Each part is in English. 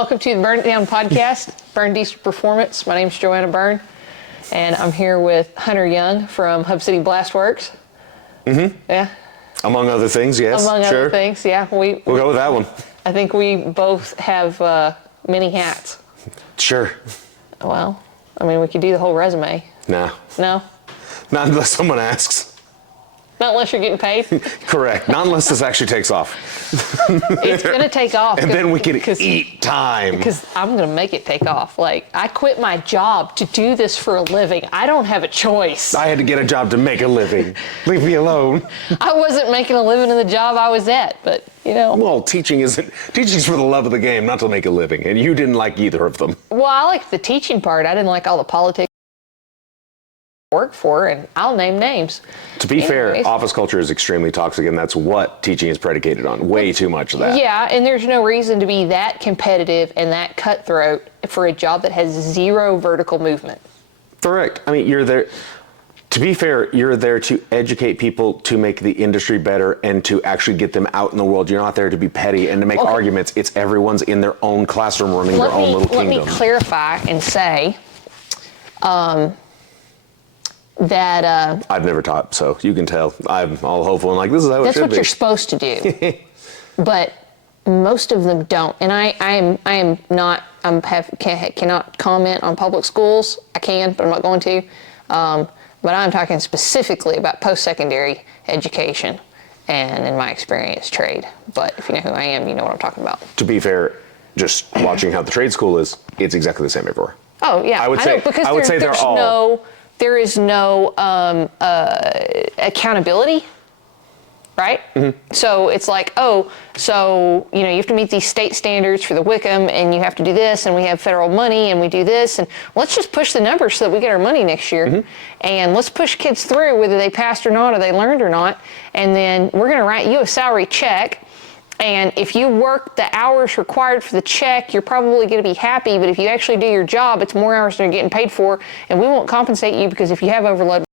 Welcome to the Burn It Down podcast, Byrne Diesel Performance. My name's Joanna Byrne, and I'm here with Hunter Young from Hub City Blast Works. Mm-hmm. Yeah. Among other things, yes. Among sure. other things, yeah. We'll go with that one. I think we both have many hats. Sure. Well, I mean, we could do the whole resume. No. No? Not unless someone asks. Not unless you're getting paid. Correct. Not unless this actually takes off. It's going to take off. And then we can eat time. Because I'm going to make it take off. Like, I quit my job to do this for a living. I don't have a choice. I had to get a job to make a living. Leave me alone. I wasn't making a living in the job I was at, but, you know. Well, teaching's for the love of the game, not to make a living. And you didn't like either of them. Well, I liked the teaching part. I didn't like all the politics I work for, and I'll name names. To be fair, office culture is extremely toxic, and that's what teaching is predicated on. Way too much of that. Yeah, and there's no reason to be that competitive and that cutthroat for a job that has zero vertical movement. Correct. I mean, you're there. To be fair, you're there to educate people, to make the industry better, and to actually get them out in the world. You're not there to be petty and to make arguments. It's everyone's in their own classroom running their own little kingdom. Let me clarify and say that... I've never taught, so you can tell. I'm all hopeful and like, this is how it should be. That's what you're supposed to do. But most of them don't. And I am not, cannot comment on public schools. I can, but I'm not going to. But I'm talking specifically about post-secondary education and, in my experience, trade. But if you know who I am, you know what I'm talking about. To be fair, just watching how the trade school is, it's exactly the same everywhere. Oh, yeah. I would say they're all... There is no accountability, right? Mm-hmm. So it's like, you have to meet these state standards for the WICM, and you have to do this, and we have federal money, and we do this, and let's just push the numbers so that we get our money next year, mm-hmm. and let's push kids through whether they passed or not, or they learned or not, and then we're going to write you a salary check. And if you work the hours required for the check, you're probably going to be happy. But if you actually do your job, it's more hours than you're getting paid for. And we won't compensate you because if you have overload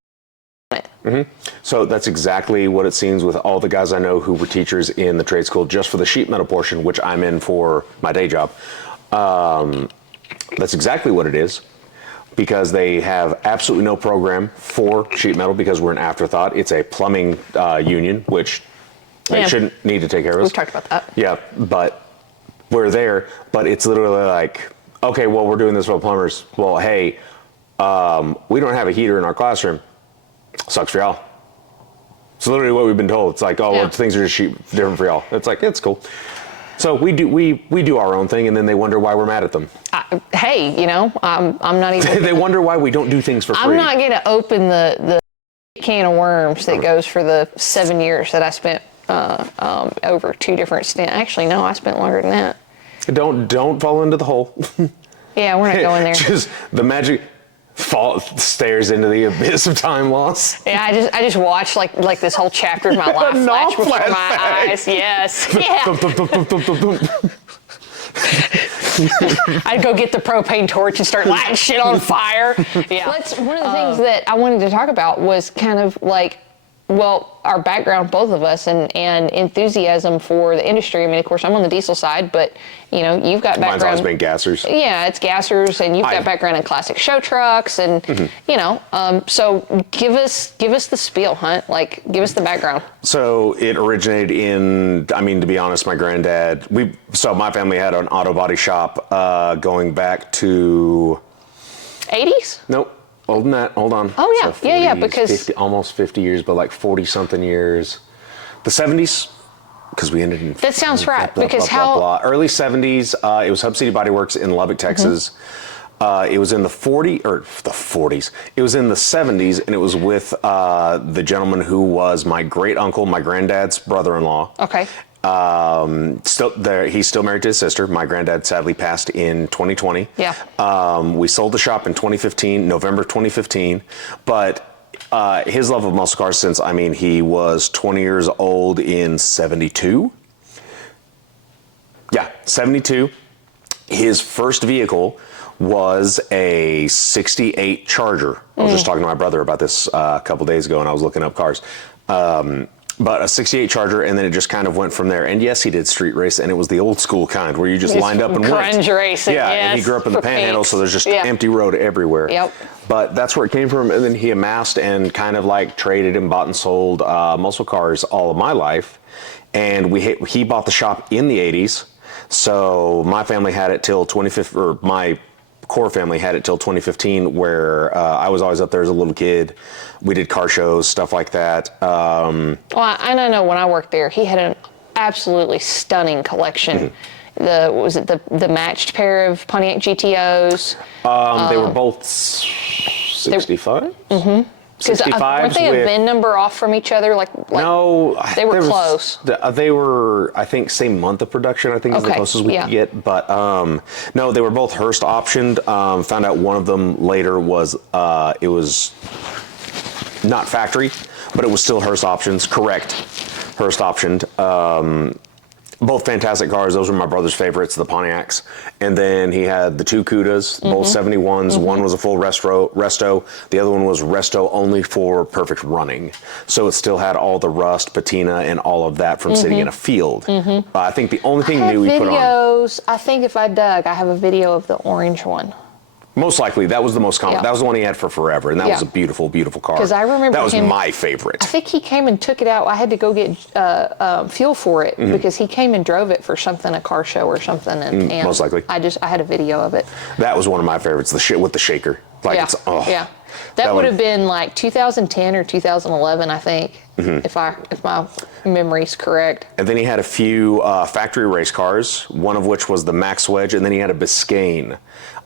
on it. Mm-hmm. So that's exactly what it seems with all the guys I know who were teachers in the trade school, just for the sheet metal portion, which I'm in for my day job. That's exactly what it is. Because they have absolutely no program for sheet metal because we're an afterthought. It's a plumbing union, which... They shouldn't need to take care of us. We've talked about that. Yeah, but we're there. But it's literally like, okay, well, we're doing this for plumbers. Well, hey, we don't have a heater in our classroom. Sucks for y'all. It's literally what we've been told. It's like, well, things are just different for y'all. It's like, it's cool. So we do our own thing, and then they wonder why we're mad at them. Hey, I'm not even... They wonder why we don't do things for free. I'm not going to open the can of worms that goes for the 7 years that I spent over two different stints. Actually, no, I spent longer than that. Don't fall into the hole. Yeah, we're not going there. Just the magic stares into the abyss of time loss. Yeah, I just watched like this whole chapter of my life flash before my eyes. Yes. Yeah. I'd go get the propane torch and start lighting shit on fire. Yeah. One of the things that I wanted to talk about was kind of like, well, our background, both of us, and enthusiasm for the industry. I mean, of course, I'm on the diesel side, but, you've got background... Mine's always been gassers. Yeah, it's gassers, and you've got background in classic show trucks, and, so give us the spiel, Hunt. Like, give us the background. So it originated to be honest, my granddad... my family had an auto body shop going back to... 80s? Nope. Older than that, hold on. Oh, yeah. So 40s, because... 50, almost 50 years, but like 40-something years. The 70s, because we ended in... That sounds right, because how... Early 70s, it was Hub City Body Works in Lubbock, Texas. Mm-hmm. It was in the 40s. It was in the 70s, and it was with the gentleman who was my great-uncle, my granddad's brother-in-law. Okay. He's still married to his sister. My granddad sadly passed in 2020. Yeah. We sold the shop in 2015, November 2015. But his love of muscle cars since, he was 20 years old in 72. Yeah, 72. His first vehicle was a 68 Charger. I was just talking to my brother about this a couple days ago, and I was looking up cars. But a 68 Charger, and then it just kind of went from there. And yes, he did street race, and it was the old school kind where you just lined up and went. Grunge racing, yeah, yes, and he grew up in the Panhandle, so there's just empty road everywhere. Yep. But that's where it came from, and then he amassed and kind of like traded and bought and sold muscle cars all of my life. And he bought the shop in the 80s, so my family had it till 2015, or my core family had it till 2015, where I was always up there as a little kid. We did car shows, stuff like that. Well, and I know when I worked there, he had an absolutely stunning collection. The matched pair of Pontiac GTOs? They were both 65? Mm-hmm. Because weren't they a VIN number off from each other? Like no, they were close. They were, I think, same month of production. I think is the closest we could get. But no, they were both Hearst optioned. Found out one of them later was it was not factory, but it was still Hearst options. Correct, Hearst optioned. Both fantastic cars. Those were my brother's favorites, the Pontiacs. And then he had the two Cudas, both 71s. One was a full resto. The other one was resto only for perfect running. So it still had all the rust, patina, and all of that from sitting in a field. I think the only thing new we put on. Videos. I think if I dug, I have a video of the orange one. Most likely, that was the most common. That was the one he had for forever, and that was a beautiful, beautiful car. Because I remember that was my favorite. I think he came and took it out. I had to go get fuel for it because he came and drove it for something, a car show or something. And most likely. I had a video of it. That was one of my favorites. The shit with the shaker. Like it's That would have been like 2010 or 2011, I think, if my memory's correct. And then he had a few factory race cars, one of which was the Max Wedge, and then he had a Biscayne.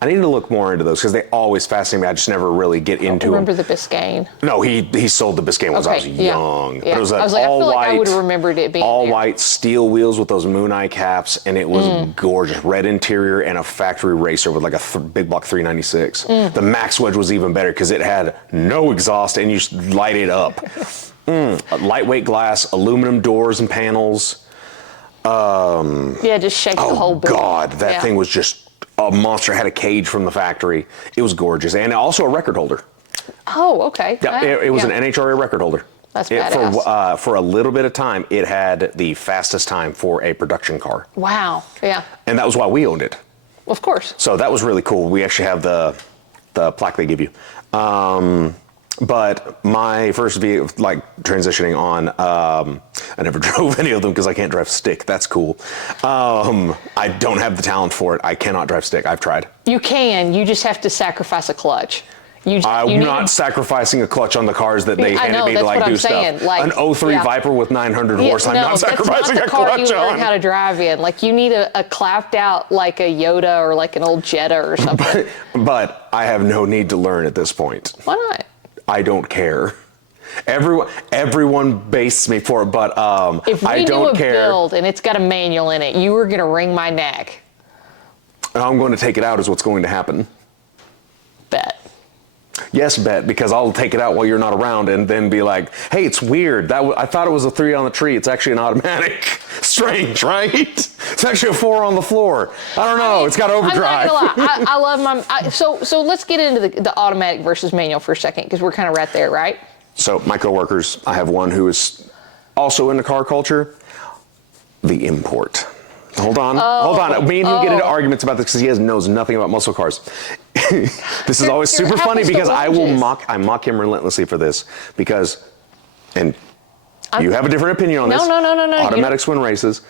I need to look more into those because they always fascinate me. I just never really get into them. Remember the Biscayne? No, he sold the Biscayne when I was young. Yeah. It was I was like, I feel like I would have remembered it being all there. white steel wheels with those moon eye caps, and it was gorgeous. Red interior and a factory racer with like a big block 396. The Max Wedge was even better because it had no exhaust and you just light it up. Lightweight glass, aluminum doors and panels. Just shake the whole building. Oh God, that thing was just a monster. Had a cage from the factory. It was gorgeous, and also a record holder. Oh, okay. Yeah, it was an NHRA record holder. That's badass. For a little bit of time, it had the fastest time for a production car. Wow. Yeah. And that was why we owned it. Of course. So that was really cool. We actually have the plaque they give you. But my first vehicle, like transitioning on, I never drove any of them because I can't drive stick. That's cool. I don't have the talent for it. I cannot drive stick. I've tried. You can. You just have to sacrifice a clutch. I'm not sacrificing a clutch on the cars that they handed me to like do stuff. Like, an 03 Viper with 900 horse, I'm not sacrificing a clutch on. That's not the car you learn how to drive in. Like you need a clapped out like a Yoda or like an old Jetta or something. But I have no need to learn at this point. Why not? I don't care. Everyone bastes me for it, but if we I don't care. Build and it's got a manual in it, you are going to wring my neck. I'm going to take it out is what's going to happen. Bet. Yes, bet, because I'll take it out while you're not around and then be like, hey, it's weird. I thought it was a 3 on the tree. It's actually an automatic. Strange, right? It's actually a 4 on the floor. I don't know. It's got overdrive. I'm not gonna lie. I love my... So let's get into the automatic versus manual for a second because we're kind of right there, right? So my coworkers, I have one who is also in the car culture, the import. Hold on. Me and him get into arguments about this because he knows nothing about muscle cars. This is always super funny because I mock him relentlessly for this because, and you have a different opinion on this. No. Automatic swing races,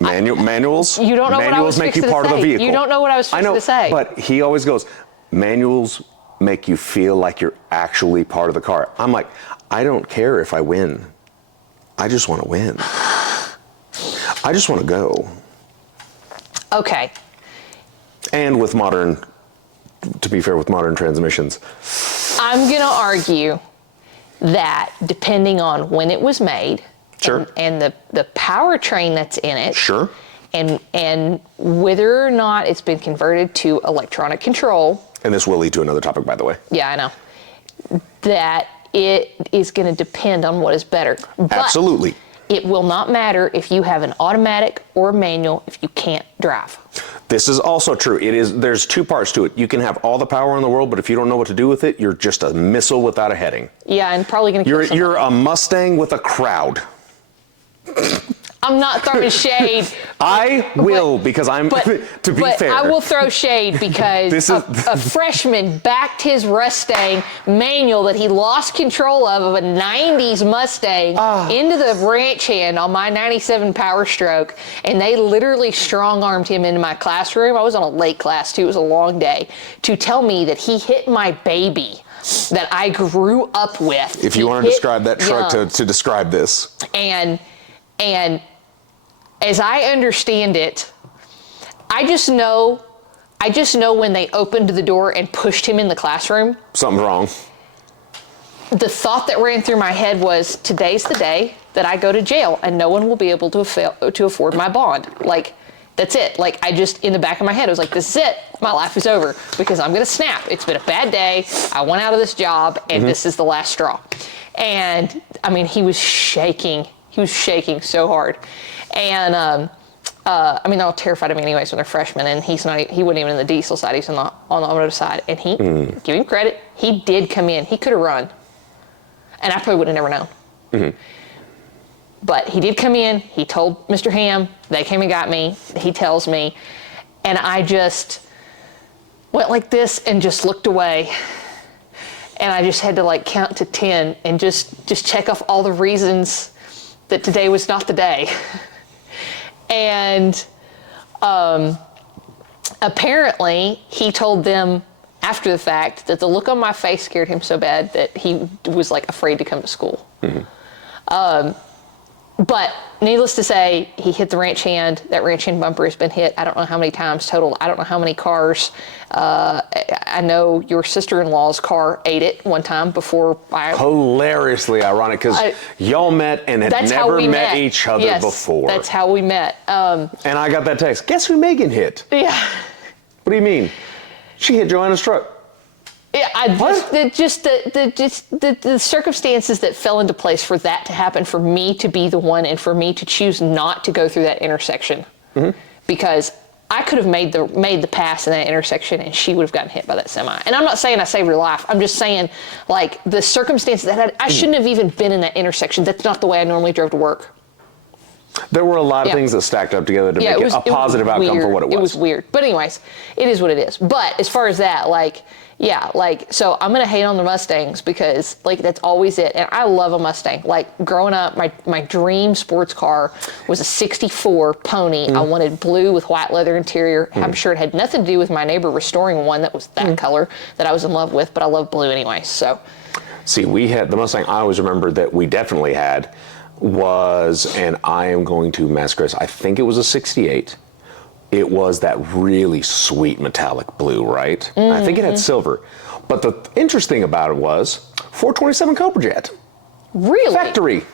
manuals. You don't know what I was make you fixing part to of the say. vehicle. You don't know what I was fixing to say. But he always goes, manuals make you feel like you're actually part of the car. I'm like, I don't care if I win. I just want to win. I just want to go. Okay. And with modern, to be fair, with modern transmissions. I'm going to argue that depending on when it was made, sure, and the powertrain that's in it, sure, and whether or not it's been converted to electronic control. And this will lead to another topic, by the way. Yeah, I know. That it is going to depend on what is better. But absolutely. It will not matter if you have an automatic or a manual if you can't drive. This is also true. There's two parts to it. You can have all the power in the world, but if you don't know what to do with it, you're just a missile without a heading. Yeah, and probably going to kill someone. You're a Mustang with a crowd. I'm not throwing shade. I will, because I'm, to be fair. I will throw shade because a freshman backed his Mustang manual that he lost control of a 90s Mustang into the ranch hand on my 97 Power Stroke, and they literally strong-armed him into my classroom. I was on a late class, too. It was a long day, to tell me that he hit my baby that I grew up with. If you want to describe that truck to describe this. And as I understand it, I just know when they opened the door and pushed him in the classroom. Something's wrong. The thought that ran through my head was, today's the day that I go to jail and no one will be able to afford my bond. Like, that's it. Like, I just, in the back of my head, I was like, this is it. My life is over because I'm going to snap. It's been a bad day. I went out of this job and this is the last straw. And I mean, he was shaking. He was shaking so hard. And I mean, they're all terrified of me anyways when they're freshmen, and he wasn't even in the diesel side, he's on the automotive side. And he, give him credit, he did come in. He could have run. And I probably would have never known. But he did come in, he told Mr. Ham, they came and got me, he tells me, and I just went like this and just looked away. And I just had to like count to 10 and just check off all the reasons that today was not the day. And apparently he told them after the fact that the look on my face scared him so bad that he was like afraid to come to school. But needless to say, he hit the ranch hand. That ranch hand bumper has been hit I don't know how many times total. I don't know how many cars. I know your sister-in-law's car ate it one time before I... Hilariously ironic, because y'all met and had never met each other before. That's how we met. And I got that text. Guess who Megan hit? Yeah. What do you mean? She hit Joanna's truck. Yeah, the circumstances that fell into place for that to happen, for me to be the one and for me to choose not to go through that intersection, because I could have made the pass in that intersection and she would have gotten hit by that semi. And I'm not saying I saved her life. I'm just saying, like, the circumstances that I shouldn't have even been in that intersection. That's not the way I normally drove to work. There were a lot of things that stacked up together to make it a positive outcome for what it was. It was weird. But anyways, it is what it is. But as far as that, so I'm going to hate on the Mustangs because, like, that's always it. And I love a Mustang. Like, growing up, my dream sports car was a 64 Pony. I wanted blue with white leather interior. I'm sure it had nothing to do with my neighbor restoring one that was that color that I was in love with, but I love blue anyway, so. See, we had, the Mustang I always remember that we definitely had was, and I am going to massacre this, I think it was a 68. It was that really sweet metallic blue, right? I think it had silver. But the interesting about it was 427 Cobra Jet. Really? Factory.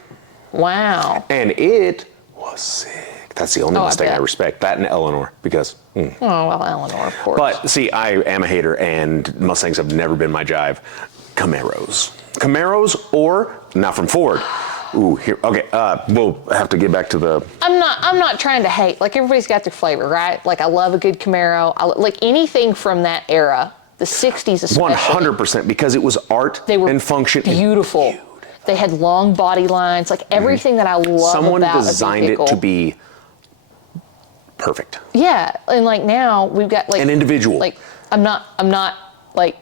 Wow. And it was sick. That's the only Mustang I respect. That and Eleanor, because... Oh, well, Eleanor, of course. But, see, I am a hater, and Mustangs have never been my jive. Camaros, or, not from Ford. Ooh, here, okay, we'll have to get back to the... I'm not trying to hate. Like, everybody's got their flavor, right? Like, I love a good Camaro. Like, anything from that era, the 60s especially. 100%, because it was art and function. Beautiful. They had long body lines, like everything that I love about a vehicle. Someone designed it to be perfect. Yeah, and like now, we've got like... An individual. Like, I'm not like...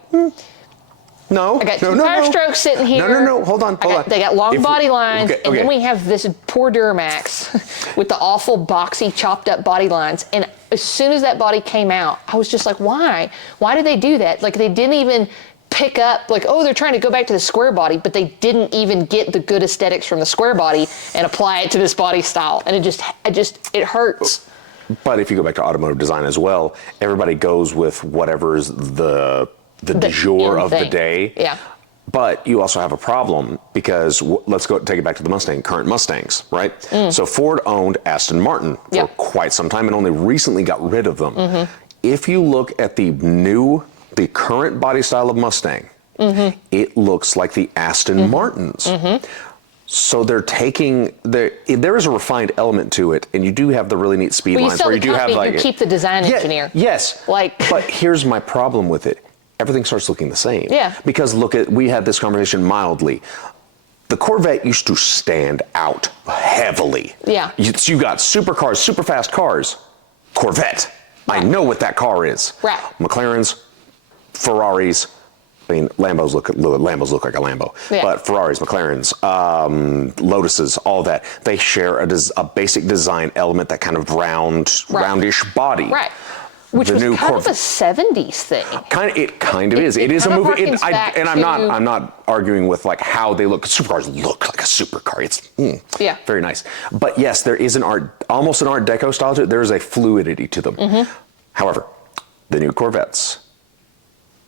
No, I got two Power Strokes sitting here. No, hold on. They got long body lines, and then we have this poor Duramax with the awful boxy, chopped up body lines. And as soon as that body came out, I was just like, why? Why did they do that? Like, they didn't even pick up, like, oh, they're trying to go back to the square body, but they didn't even get the good aesthetics from the square body and apply it to this body style. And it hurts. But if you go back to automotive design as well, everybody goes with whatever's the du jour of the day. Yeah. But you also have a problem because let's go take it back to the Mustang, current Mustangs, right? So Ford owned Aston Martin for quite some time and only recently got rid of them. If you look at the current body style of Mustang, it looks like the Aston Martins. So they're taking, there is a refined element to it, and you do have the really neat speed lines where you do have like... You keep the design engineer. Yes. But here's my problem with it. Everything starts looking the same. Yeah. Because we had this conversation mildly. the Corvette used to stand out heavily. Yeah. You got supercars, super fast cars, Corvette. Right. I know what that car is. Right. McLarens, Ferraris. I mean, Lambos look like a Lambo, yeah. But Ferraris, McLarens, Lotuses, all that, they share a basic design element, that kind of roundish body. Right. Which was kind of a 70s thing. It kind of is. It is a movie. I'm not arguing with like how they look. Supercars look like a supercar. It's very nice. But yes, there is almost an Art Deco style to it. There is a fluidity to them. Mm-hmm. However, the new Corvettes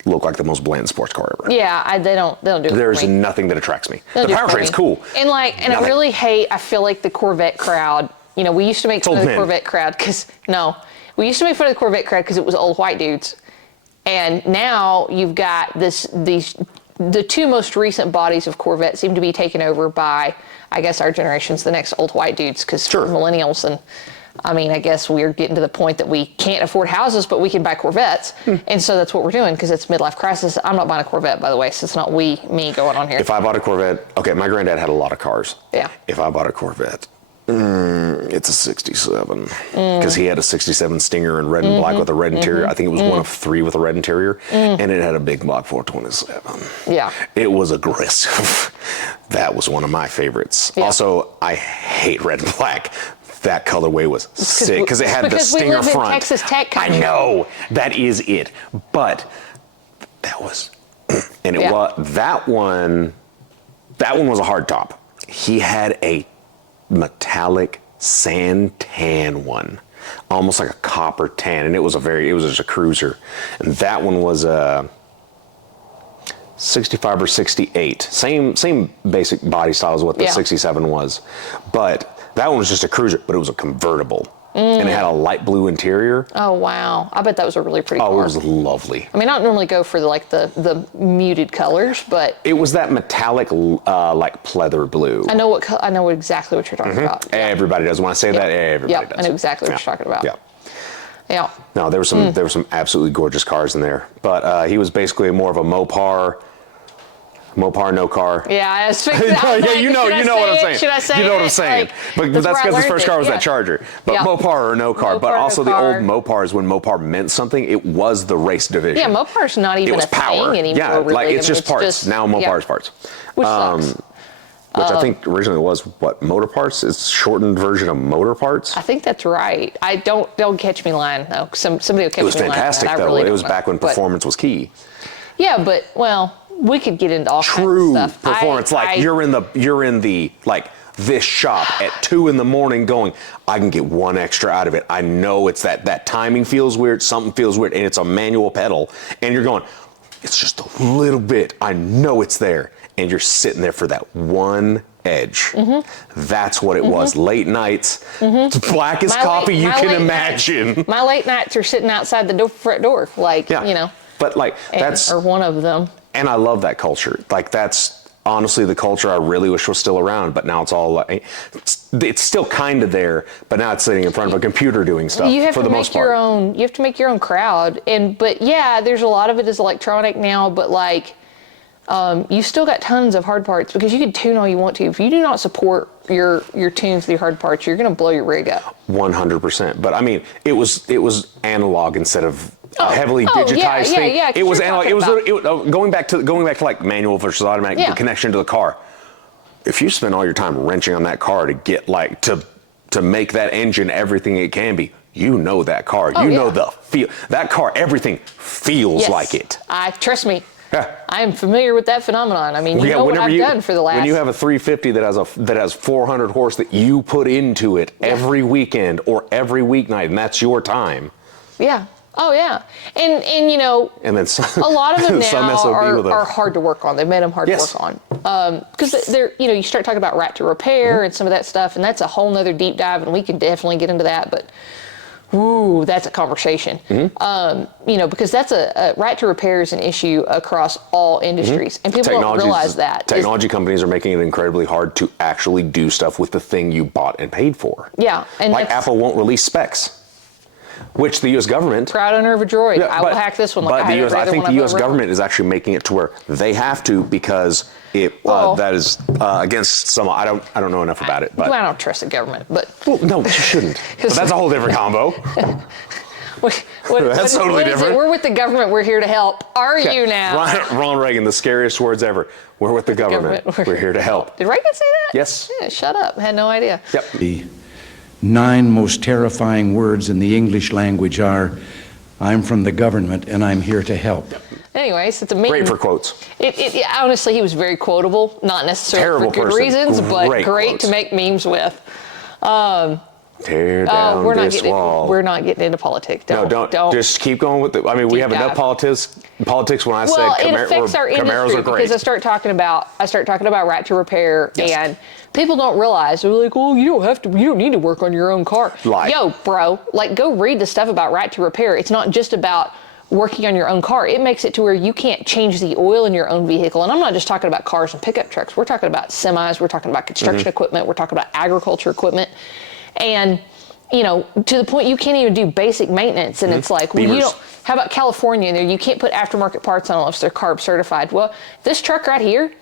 look like the most bland sports car ever. Yeah, they don't do it. There's nothing that attracts me. The powertrain's cool. And I feel like the Corvette crowd, we used to make fun of the Corvette crowd we used to make fun of the Corvette crowd because it was old white dudes. And now you've got the two most recent bodies of Corvette seem to be taken over by, I guess, our generation's the next old white dudes, because we're millennials. And I guess we're getting to the point that we can't afford houses, but we can buy Corvettes. And so that's what we're doing, because it's midlife crisis. I'm not buying a Corvette, by the way, so it's not me going on here. If I bought a Corvette, okay, my granddad had a lot of cars. Yeah. If I bought a Corvette, it's a 67, because he had a 67 Stinger in red and black with a red interior. I think it was one of 3 with a red interior, and it had a big block 427. Yeah. It was aggressive. That was one of my favorites. Yeah. Also, I hate red and black. That colorway was sick because it had the Stinger front. In Texas Tech country. I know, that is it. But that was, and it was that one was a hard top. He had a metallic sand tan one, almost like a copper tan, and it was just a cruiser. And that one was a 65 or 68, same basic body style as what the 67 was, but that one was just a cruiser, but it was a convertible. And it had a light blue interior. Oh, wow. I bet that was a really pretty car. Oh, it was lovely. I don't normally go for the muted colors, but it was that metallic, like pleather blue. I know exactly what you're talking about. Yeah. Everybody does. When I say that, everybody does. I know exactly what you're talking about. Yeah. Yeah. No, there were some absolutely gorgeous cars in there, but he was basically more of a Mopar, no car. Yeah, I was thinking you know what I'm saying. Should I say it? You know what I'm saying. But that's because his first car was that Charger. But Mopar or no car. But also the old Mopars, when Mopar meant something, it was the race division. Yeah, Mopar's not even a thing anymore. Yeah, really. it's just parts. Now Mopar's parts. Which sucks. Which I think originally was Motor Parts? It's a shortened version of Motor Parts. I think that's right. I don't catch me lying though. Somebody will catch me lying. It was fantastic though. It was back when performance was key. Yeah, but we could get into all kinds of stuff. True performance, you're in the this shop at 2 a.m. going, I can get one extra out of it. I know it's that timing feels weird, something feels weird, and it's a manual pedal, and you're going, it's just a little bit. I know it's there, and you're sitting there for that one edge. That's what it was. Late nights, blackest coffee you can imagine. My late nights are sitting outside the front door, But that's or one of them. And I love that culture. That's honestly the culture I really wish was still around, but now it's all it's still kind of there, but now it's sitting in front of a computer doing stuff. You have for to the most part. You have to make your own crowd, but there's a lot of it is electronic now, but you still got tons of hard parts because you can tune all you want to. If you do not support your tunes with your hard parts, you're going to blow your rig up. 100%. But it was analog instead of heavily digitized thing. Yeah, it was analog. It was going back to like manual versus automatic, the connection to the car. If you spend all your time wrenching on that car to get to make that engine everything it can be, that car. Know the feel. That car, everything feels like it. Trust me. Yeah. I am familiar with that phenomenon. What I've done for the last. When you have a 350 that has 400 horse that you put into it every weekend or every weeknight, and that's your time. Yeah. Oh yeah, and and then some, a lot of them now are hard to work on. They've made them hard to work on because they're you start talking about right to repair and some of that stuff, and that's a whole nother deep dive, and we can definitely get into that. But that's a conversation. Because that's a right to repair is an issue across all industries, and people don't realize that. Technology companies are making it incredibly hard to actually do stuff with the thing you bought and paid for. Yeah, and Apple won't release specs. which the U.S. government. Proud owner of a droid. I will hack this one. Like I think the U.S. government is actually making it to where they have to because that is against some. I don't know enough about it. But I don't trust the government. But no, you shouldn't. But that's a whole different combo. That's totally different. We're with the government. We're here to help. Are you now? Ronald Reagan, the scariest words ever. We're with the government. We're here to help. Did Reagan say that? Yes. Yeah, shut up. I had no idea. Yep. The 9 most terrifying words in the English language are, I'm from the government and I'm here to help. Yep. Anyways, it's a meme. Great for quotes. Honestly, he was very quotable. Not necessarily for good reasons, but great to make memes with. Tear down this wall. We're not getting into politics. Don't. Just keep going with it. I mean, we have enough politics when I say it affects our industry because I start talking about right to repair, and people don't realize, they're like, well, you don't need to work on your own car. Yo, bro, like, go read the stuff about right to repair. It's not just about working on your own car. It makes it to where you can't change the oil in your own vehicle. And I'm not just talking about cars and pickup trucks. We're talking about semis. We're talking about construction equipment. We're talking about agriculture equipment. And, to the point you can't even do basic maintenance. And it's like, well, how about California? You can't put aftermarket parts on unless they're CARB certified. Well, this truck right here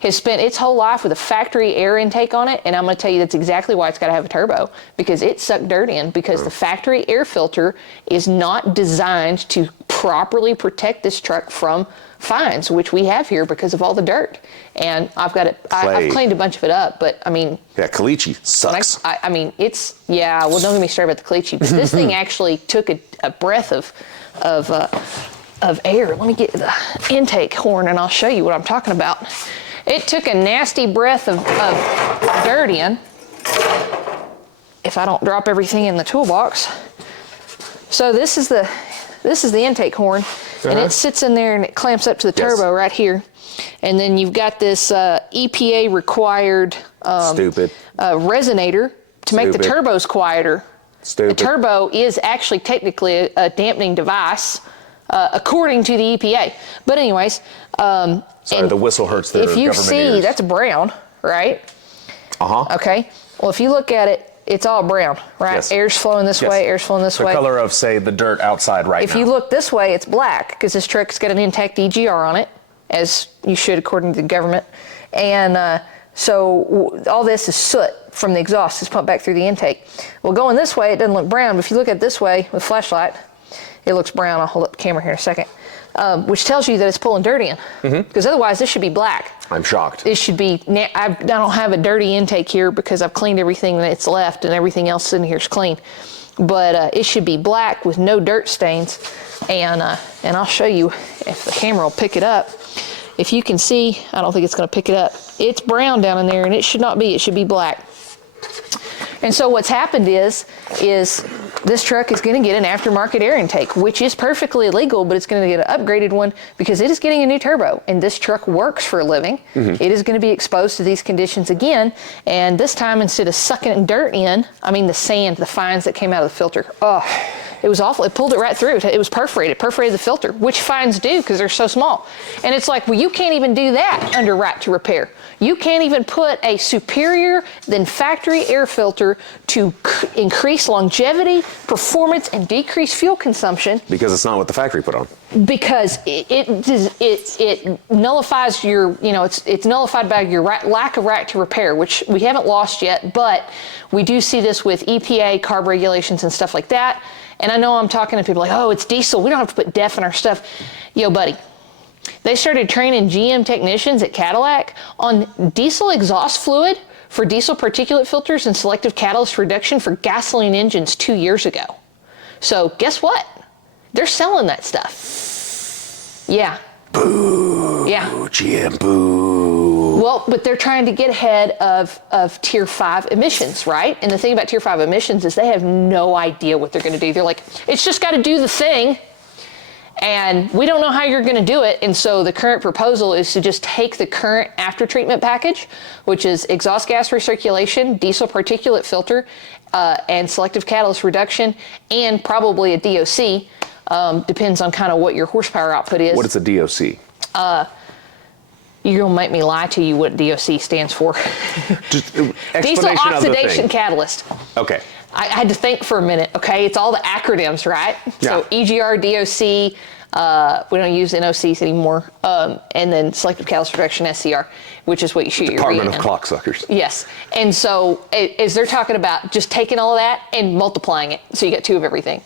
has spent its whole life with a factory air intake on it. And I'm going to tell you that's exactly why it's got to have a turbo, because it sucked dirt in, because the factory air filter is not designed to properly protect this truck from fines, which we have here because of all the dirt. And I've cleaned a bunch of it up, but I mean... Yeah, caliche sucks. I mean, well, don't get me started about the caliche, but this thing actually took a breath of air. Let me get the intake horn and I'll show you what I'm talking about. It took a nasty breath of dirt in, if I don't drop everything in the toolbox. So this is the intake horn, and it sits in there and it clamps up to the turbo right here. And then you've got this EPA required resonator to make the turbos quieter. The turbo is actually technically a dampening device, according to the EPA. But anyways, sorry, the whistle hurts their government ears. If you see, that's brown, right? Okay. Well, if you look at it, it's all brown, right? Yes. Air's flowing this way, air's flowing this way. The color of, say, the dirt outside now. If you look this way, it's black, because this truck's got an intact EGR on it, as you should according to the government. And so all this is soot from the exhaust. It's pumped back through the intake. Well, going this way, it doesn't look brown, but if you look at it this way with flashlight, it looks brown. I'll hold up the camera here in a second. Which tells you that it's pulling dirt in, because otherwise this should be black. I'm shocked. It should be, I don't have a dirty intake here because I've cleaned everything that's left and everything else in here is clean. But it should be black with no dirt stains. And I'll show you if the camera will pick it up. If you can see, I don't think it's going to pick it up. It's brown down in there, and it should not be. It should be black. And so what's happened is this truck is going to get an aftermarket air intake, which is perfectly legal, but it's going to get an upgraded one because it is getting a new turbo. And this truck works for a living. It is going to be exposed to these conditions again. And this time, instead of sucking dirt in, the sand, the fines that came out of the filter. Oh, it was awful. It pulled it right through. It was perforated the filter, which fines do because they're so small. And it's like, well, you can't even do that under right to repair. You can't even put a superior than factory air filter to increase longevity, performance, and decrease fuel consumption. Because it's not what the factory put on. Because it nullifies your, it's nullified by your lack of right to repair, which we haven't lost yet, but we do see this with EPA, CARB regulations, and stuff like that. And I know I'm talking to people like, oh, it's diesel. We don't have to put DEF in our stuff. Yo, buddy. They started training GM technicians at Cadillac on diesel exhaust fluid for diesel particulate filters and selective catalyst reduction for gasoline engines 2 years ago. So guess what? They're selling that stuff. Yeah. Boo. Yeah. GM, boo. Well, but they're trying to get ahead of Tier 5 emissions, right? And the thing about Tier 5 emissions is they have no idea what they're going to do. They're like, it's just got to do the thing. And we don't know how you're going to do it. And so the current proposal is to just take the current after treatment package, which is exhaust gas recirculation, diesel particulate filter, and selective catalyst reduction, and probably a DOC. Depends on kind of what your horsepower output is. What is a DOC? You're going to make me lie to you what DOC stands for. Just Diesel oxidation catalyst. Okay. I had to think for a minute. Okay, it's all the acronyms, right? Yeah. So EGR, DOC. We don't use NOCs anymore. And then selective catalyst reduction, SCR, which is what you shoot your Department of in. Clocksuckers. Yes. And so as they're talking about just taking all of that and multiplying it, so you get 2 of everything.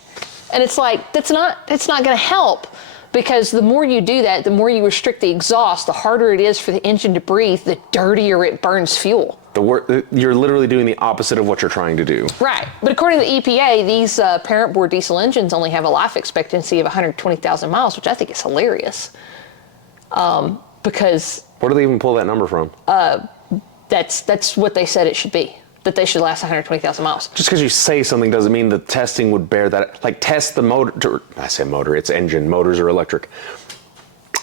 And it's like, that's not going to help, because the more you do that, the more you restrict the exhaust, the harder it is for the engine to breathe, the dirtier it burns fuel. You're literally doing the opposite of what you're trying to do. Right. But according to the EPA, these parent board diesel engines only have a life expectancy of 120,000 miles, which I think is hilarious. Because... Where do they even pull that number from? That's what they said it should be, that they should last 120,000 miles. Just because you say something doesn't mean the testing would bear that. Like, test the motor. I say motor, it's engine. Motors are electric.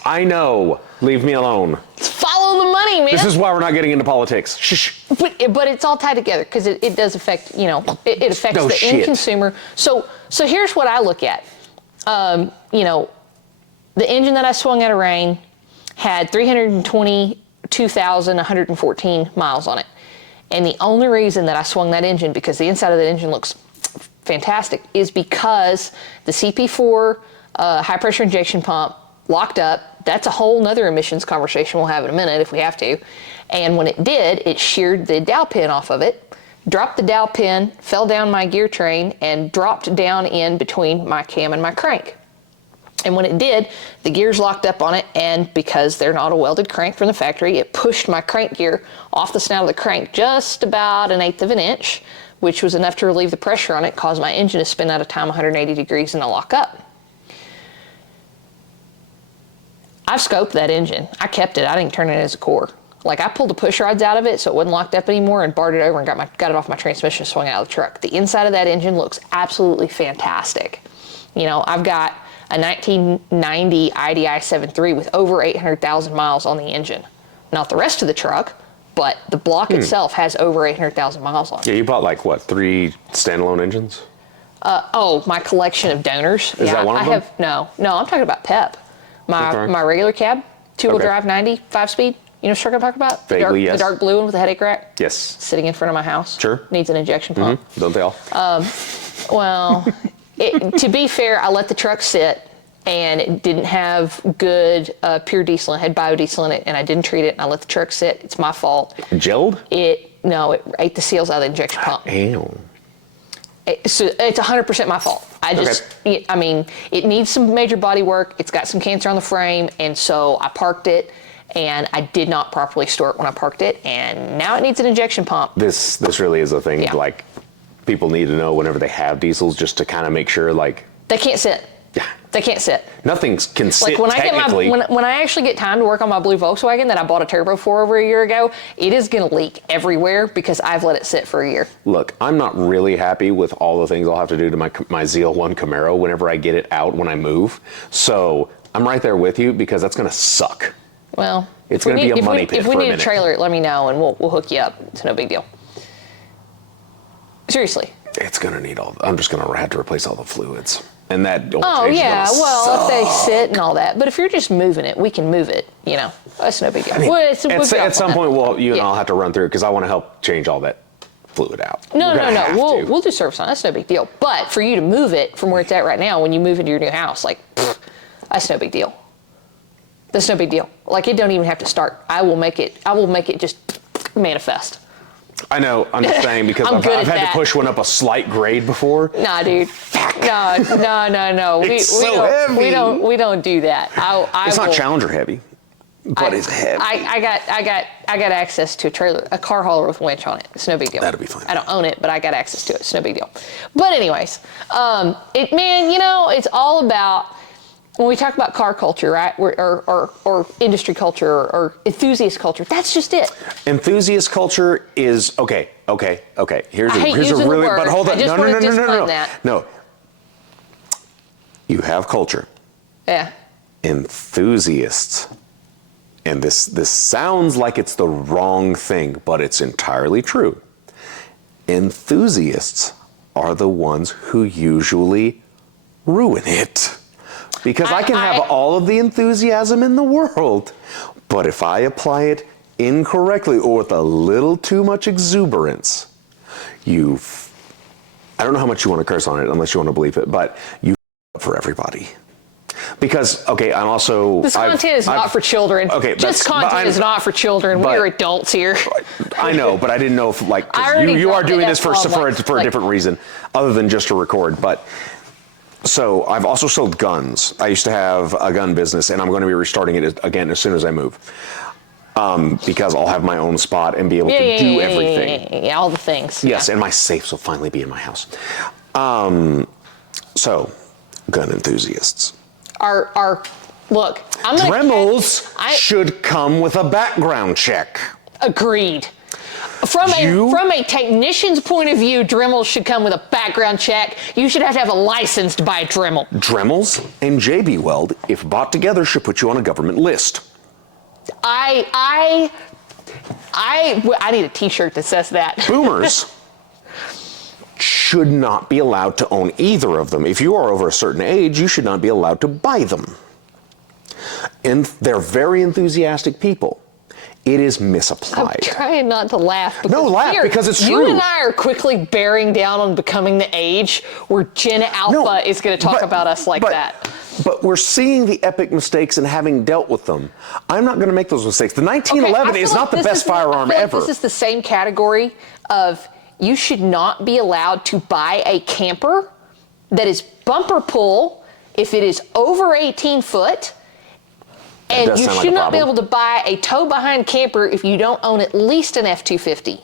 I know. Leave me alone. Follow the money, man. This is why we're not getting into politics. Shh. But it's all tied together, because it does affect, it affects the end consumer. So here's what I look at. The engine that I swung out of rain had 322,114 miles on it. And the only reason that I swung that engine, because the inside of that engine looks fantastic, is because the CP4 high pressure injection pump locked up. That's a whole nother emissions conversation we'll have in a minute if we have to. And when it did, it sheared the dowel pin off of it, dropped the dowel pin, fell down my gear train, and dropped down in between my cam and my crank. And when it did, the gears locked up on it, and because they're not a welded crank from the factory, it pushed my crank gear off the snout of the crank just about 1/8 of an inch, which was enough to relieve the pressure on it, caused my engine to spin out of time 180 degrees and to lock up. I've scoped that engine. I kept it. I didn't turn it as a core. Like, I pulled the push rods out of it so it wasn't locked up anymore, and barred it over and got it off my transmission, swung it out of the truck. The inside of that engine looks absolutely fantastic. I've got a 1990 IDI 7.3 with over 800,000 miles on the engine. Not the rest of the truck, but the block itself has over 800,000 miles on it. Yeah, you bought 3 standalone engines? My collection of donors. Is that one of them? No, I'm talking about PEP. My regular cab, 2-wheel drive 90, 5-speed. You know what I'm talking about? Vaguely, yes. The dark blue one with the headache rack? Yes. Sitting in front of my house. Sure. Needs an injection pump. Mm-hmm. Don't they all? Well, to be fair, I let the truck sit, and it didn't have good pure diesel. It had biodiesel in it, and I didn't treat it, and I let the truck sit. It's my fault. Gelled? No, it ate the seals out of the injection pump. Ew. So it's 100% my fault. It needs some major body work. It's got some cancer on the frame, and so I parked it, and I did not properly store it when I parked it, and now it needs an injection pump. This really is a thing. Yeah. Like, people need to know whenever they have diesels, just to kind of make sure, like, they can't sit. Yeah. They can't sit. Nothing can sit, Like, when technically. when I actually get time to work on my blue Volkswagen that I bought a turbo for over a year ago, it is going to leak everywhere because I've let it sit for a year. Look, I'm not really happy with all the things I'll have to do to my ZL1 Camaro whenever I get it out when I move. So I'm right there with you, because that's going to suck. Well, It's going to be a money pit If we for a need a minute. trailer, let me know, and we'll hook you up. It's no big deal. Seriously. It's going to need I'm just going to have to replace all the fluids. And that oil Oh, change is yeah. gonna Well, suck. if they sit and all that. But if you're just moving it, we can move it. That's no big deal. I mean, Well, at some point, you and Yeah. I'll have to run through it, because I want to help change all that fluid out. No. We're gonna have to. We'll do service on it. That's no big deal. But for you to move it from where it's at right now, when you move into your new house, that's no big deal. That's no big deal. Like, it don't even have to start. I will make it just manifest. I know. I'm just saying, because I'm I've good at had that. to push one up a slight grade before. Nah, dude. No. It's so heavy. We don't do that. It's not Challenger heavy, but it's heavy. I got access to a car hauler with a winch on it. It's no big deal. That'll be fine. I don't own it, but I got access to it. It's no big deal. But anyways, it's all about, when we talk about car culture, right, or industry culture, or enthusiast culture, that's just it. Enthusiast culture is okay. Here's I hate a using the really, word. but hold on, I just wanted to disclaim that. No. You have culture. Yeah. Enthusiasts, and this sounds like it's the wrong thing, but it's entirely true. Enthusiasts are the ones who usually ruin it. Because I can have all of the enthusiasm in the world, but if I apply it incorrectly or with a little too much exuberance, you I don't know how much you want to curse on it unless you want to believe it, but you for everybody. Because, okay, I'm also... This content is not for children. Okay, Just content is not for children. We're adults here. I know, but I didn't know if, like, you are doing this for a different reason other than just to record. But, so, I've also sold guns. I used to have a gun business, and I'm going to be restarting it again as soon as I move. Because I'll have my own spot and be able to do everything. Yeah, all the things. Yes, and my safes will finally be in my house. So, gun enthusiasts. Look, I'm gonna Dremels should come with a background check. Agreed. From a technician's point of view, Dremels should come with a background check. You should have to have a license to buy a Dremel. Dremels and JB Weld, if bought together, should put you on a government list. I need a T-shirt that says that. Boomers should not be allowed to own either of them. If you are over a certain age, you should not be allowed to buy them. And they're very enthusiastic people. It is misapplied. I'm trying not to laugh. No, laugh because it's true. You and I are quickly bearing down on becoming the age where Gen Alpha is going to talk about us like that. But we're seeing the epic mistakes and having dealt with them. I'm not going to make those mistakes. The 1911 is not the best firearm ever. This is the same category of you should not be allowed to buy a camper that is bumper pull if it is over 18 foot. And you should not be able to buy a tow behind camper if you don't own at least an F-250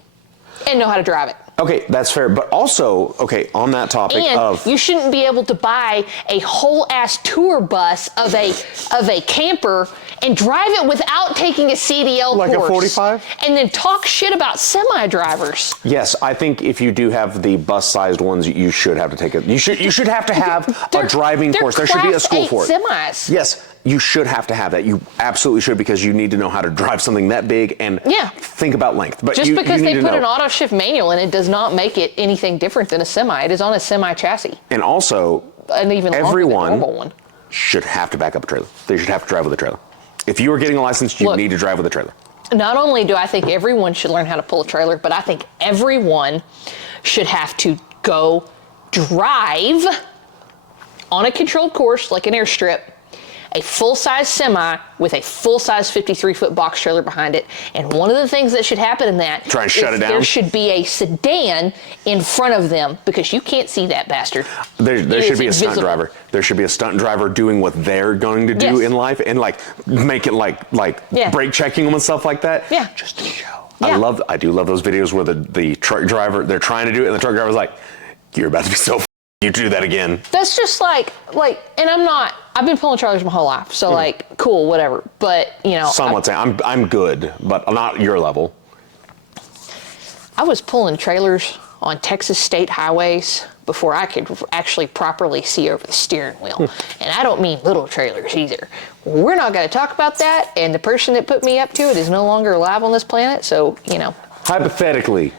and know how to drive it. Okay, that's fair. But also, okay, on that topic you shouldn't be able to buy a whole ass tour bus of a camper and drive it without taking a CDL like course. a 45? And then talk shit about semi-drivers. Yes, I think if you do have the bus-sized ones, you should have to take it. You should have to have a driving course. There should be a school for it. Semis. Yes, you should have to have that. You absolutely should, because you need to know how to drive something that big and think about length. But just because they put an auto shift manual in it does not make it anything different than a semi. It is on a semi chassis. And also, even everyone should have to back up a trailer. They should have to drive with a trailer. If you are getting a license, you need to drive with a trailer. Not only do I think everyone should learn how to pull a trailer, but I think everyone should have to go drive on a controlled course like an airstrip a full-size semi with a full-size 53-foot box trailer behind it. And one of the things that should happen in that try and shut it down. There should be a sedan in front of them, because you can't see that bastard. There should be a stunt driver. There should be a stunt driver doing what they're going to do in life, and like make it like brake checking them and stuff like that. Yeah. Just to show. I do love those videos where the truck driver, they're trying to do it, and the truck driver's like, "You're about to be so you do that again." That's just like, and I've been pulling trailers my whole life, so like, cool, whatever. But, you know. Some would say I'm good, but not your level. I was pulling trailers on Texas state highways before I could actually properly see over the steering wheel. And I don't mean little trailers either. We're not going to talk about that, and the person that put me up to it is no longer alive on this planet, so, you know. Hypothetically,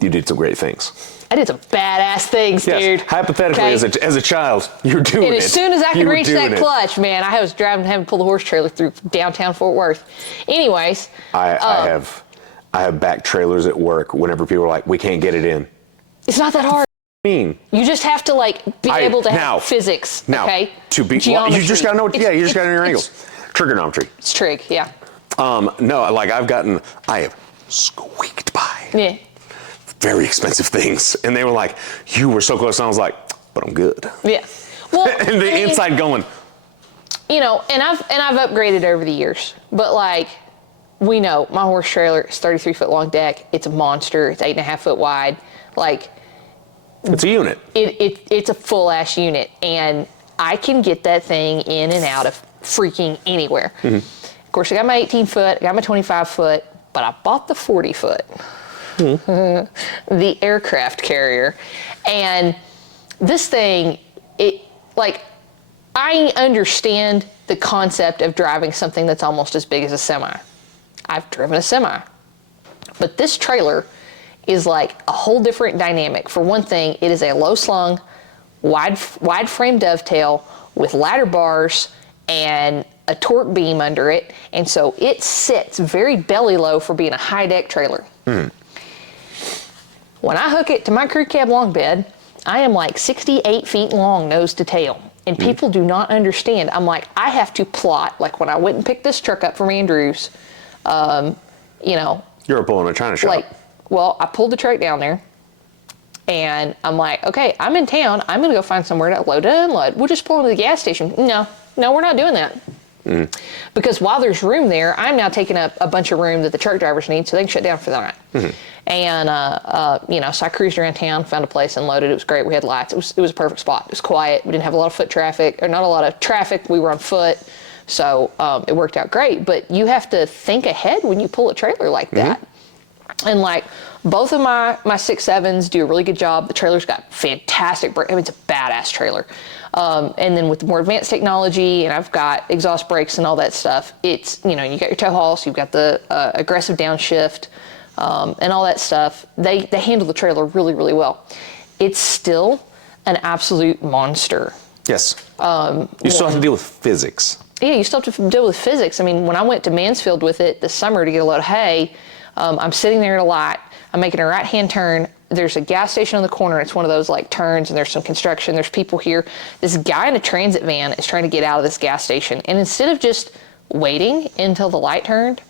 you did some great things. I did some badass things, dude. Hypothetically, as a child, you're doing it. And as soon as I could reach that clutch, man, I was driving, having to pull the horse trailer through downtown Fort Worth. Anyways. I have back trailers at work whenever people are like, "We can't get it in." It's not that hard. You just have to be able to have physics, okay? You just gotta know you just gotta know your angles. Trigonometry. It's trig, yeah. No, like I have squeaked by. Yeah. Very expensive things, and they were like, "You were so close," and I was like, "But I'm good." Yeah. Well, and the inside going. You know, and I've upgraded over the years, but like, we know my horse trailer is 33-foot long deck. It's a monster. It's 8.5 foot wide. Like, it's a unit. It's a full ass unit, and I can get that thing in and out of freaking anywhere. Mm-hmm. Of course, I got my 18 foot, I got my 25 foot, but I bought the 40 foot. The aircraft carrier. And this thing, I understand the concept of driving something that's almost as big as a semi. I've driven a semi. But this trailer is like a whole different dynamic. For one thing, it is a low slung, wide frame dovetail with ladder bars and a torque beam under it. And so it sits very belly low for being a high deck trailer. When I hook it to my crew cab long bed, I am like 68 feet long, nose to tail. And people do not understand. I'm like, I have to plot, like when I went and picked this truck up from Andrews, you know. You were pulling a China shop. Like, well, I pulled the truck down there. And I'm like, okay, I'm in town. I'm going to go find somewhere to load and unload. We'll just pull into the gas station. No, we're not doing that. Because while there's room there, I'm now taking up a bunch of room that the truck drivers need so they can shut down for the night. And, you know, so I cruised around town, found a place, and loaded. It was great. We had lights. It was a perfect spot. It was quiet. We didn't have a lot of foot traffic, or not a lot of traffic. We were on foot. So it worked out great. But you have to think ahead when you pull a trailer like that. And like both of my 6.7s do a really good job. The trailer's got fantastic brake. I mean, it's a badass trailer. And then with the more advanced technology, and I've got exhaust brakes and all that stuff, it's, you know, you got your tow haul, so you've got the aggressive downshift and all that stuff. They handle the trailer really, really well. It's still an absolute monster. Yes. You still have to deal with physics. Yeah, you still have to deal with physics. I mean, when I went to Mansfield with it this summer to get a load of hay, I'm sitting there at a lot. I'm making a right-hand turn. There's a gas station on the corner. It's one of those like turns, and there's some construction. There's people here. This guy in a transit van is trying to get out of this gas station. And instead of just waiting until the light turned,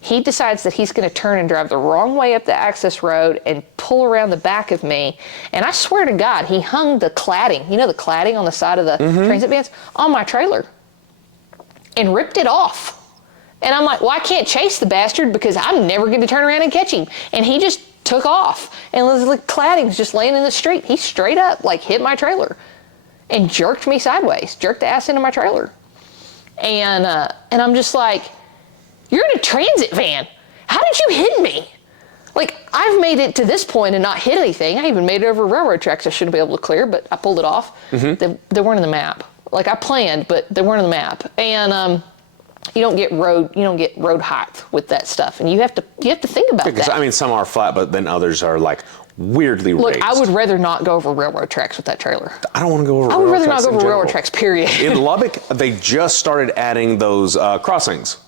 he decides that he's going to turn and drive the wrong way up the access road and pull around the back of me. And I swear to God, he hung the cladding, you know, the cladding on the side of the transit vans, on my trailer and ripped it off. And I'm like, well, I can't chase the bastard because I'm never going to turn around and catch him. And he just took off. And the cladding's just laying in the street. He straight up like hit my trailer and jerked me sideways, jerked the ass into my trailer. And I'm just like, you're in a transit van. How did you hit me? Like, I've made it to this point and not hit anything. I even made it over railroad tracks I should have been able to clear, but I pulled it off. They weren't in the map. Like, I planned, but they weren't in the map. And you don't get road height with that stuff, and you have to think about that. I mean, some are flat, but then others are like weirdly raised. Look, I would rather not go over railroad tracks with that trailer. I don't want to go over. I would rather not go over railroad tracks. Period. In Lubbock, they just started adding those crossings.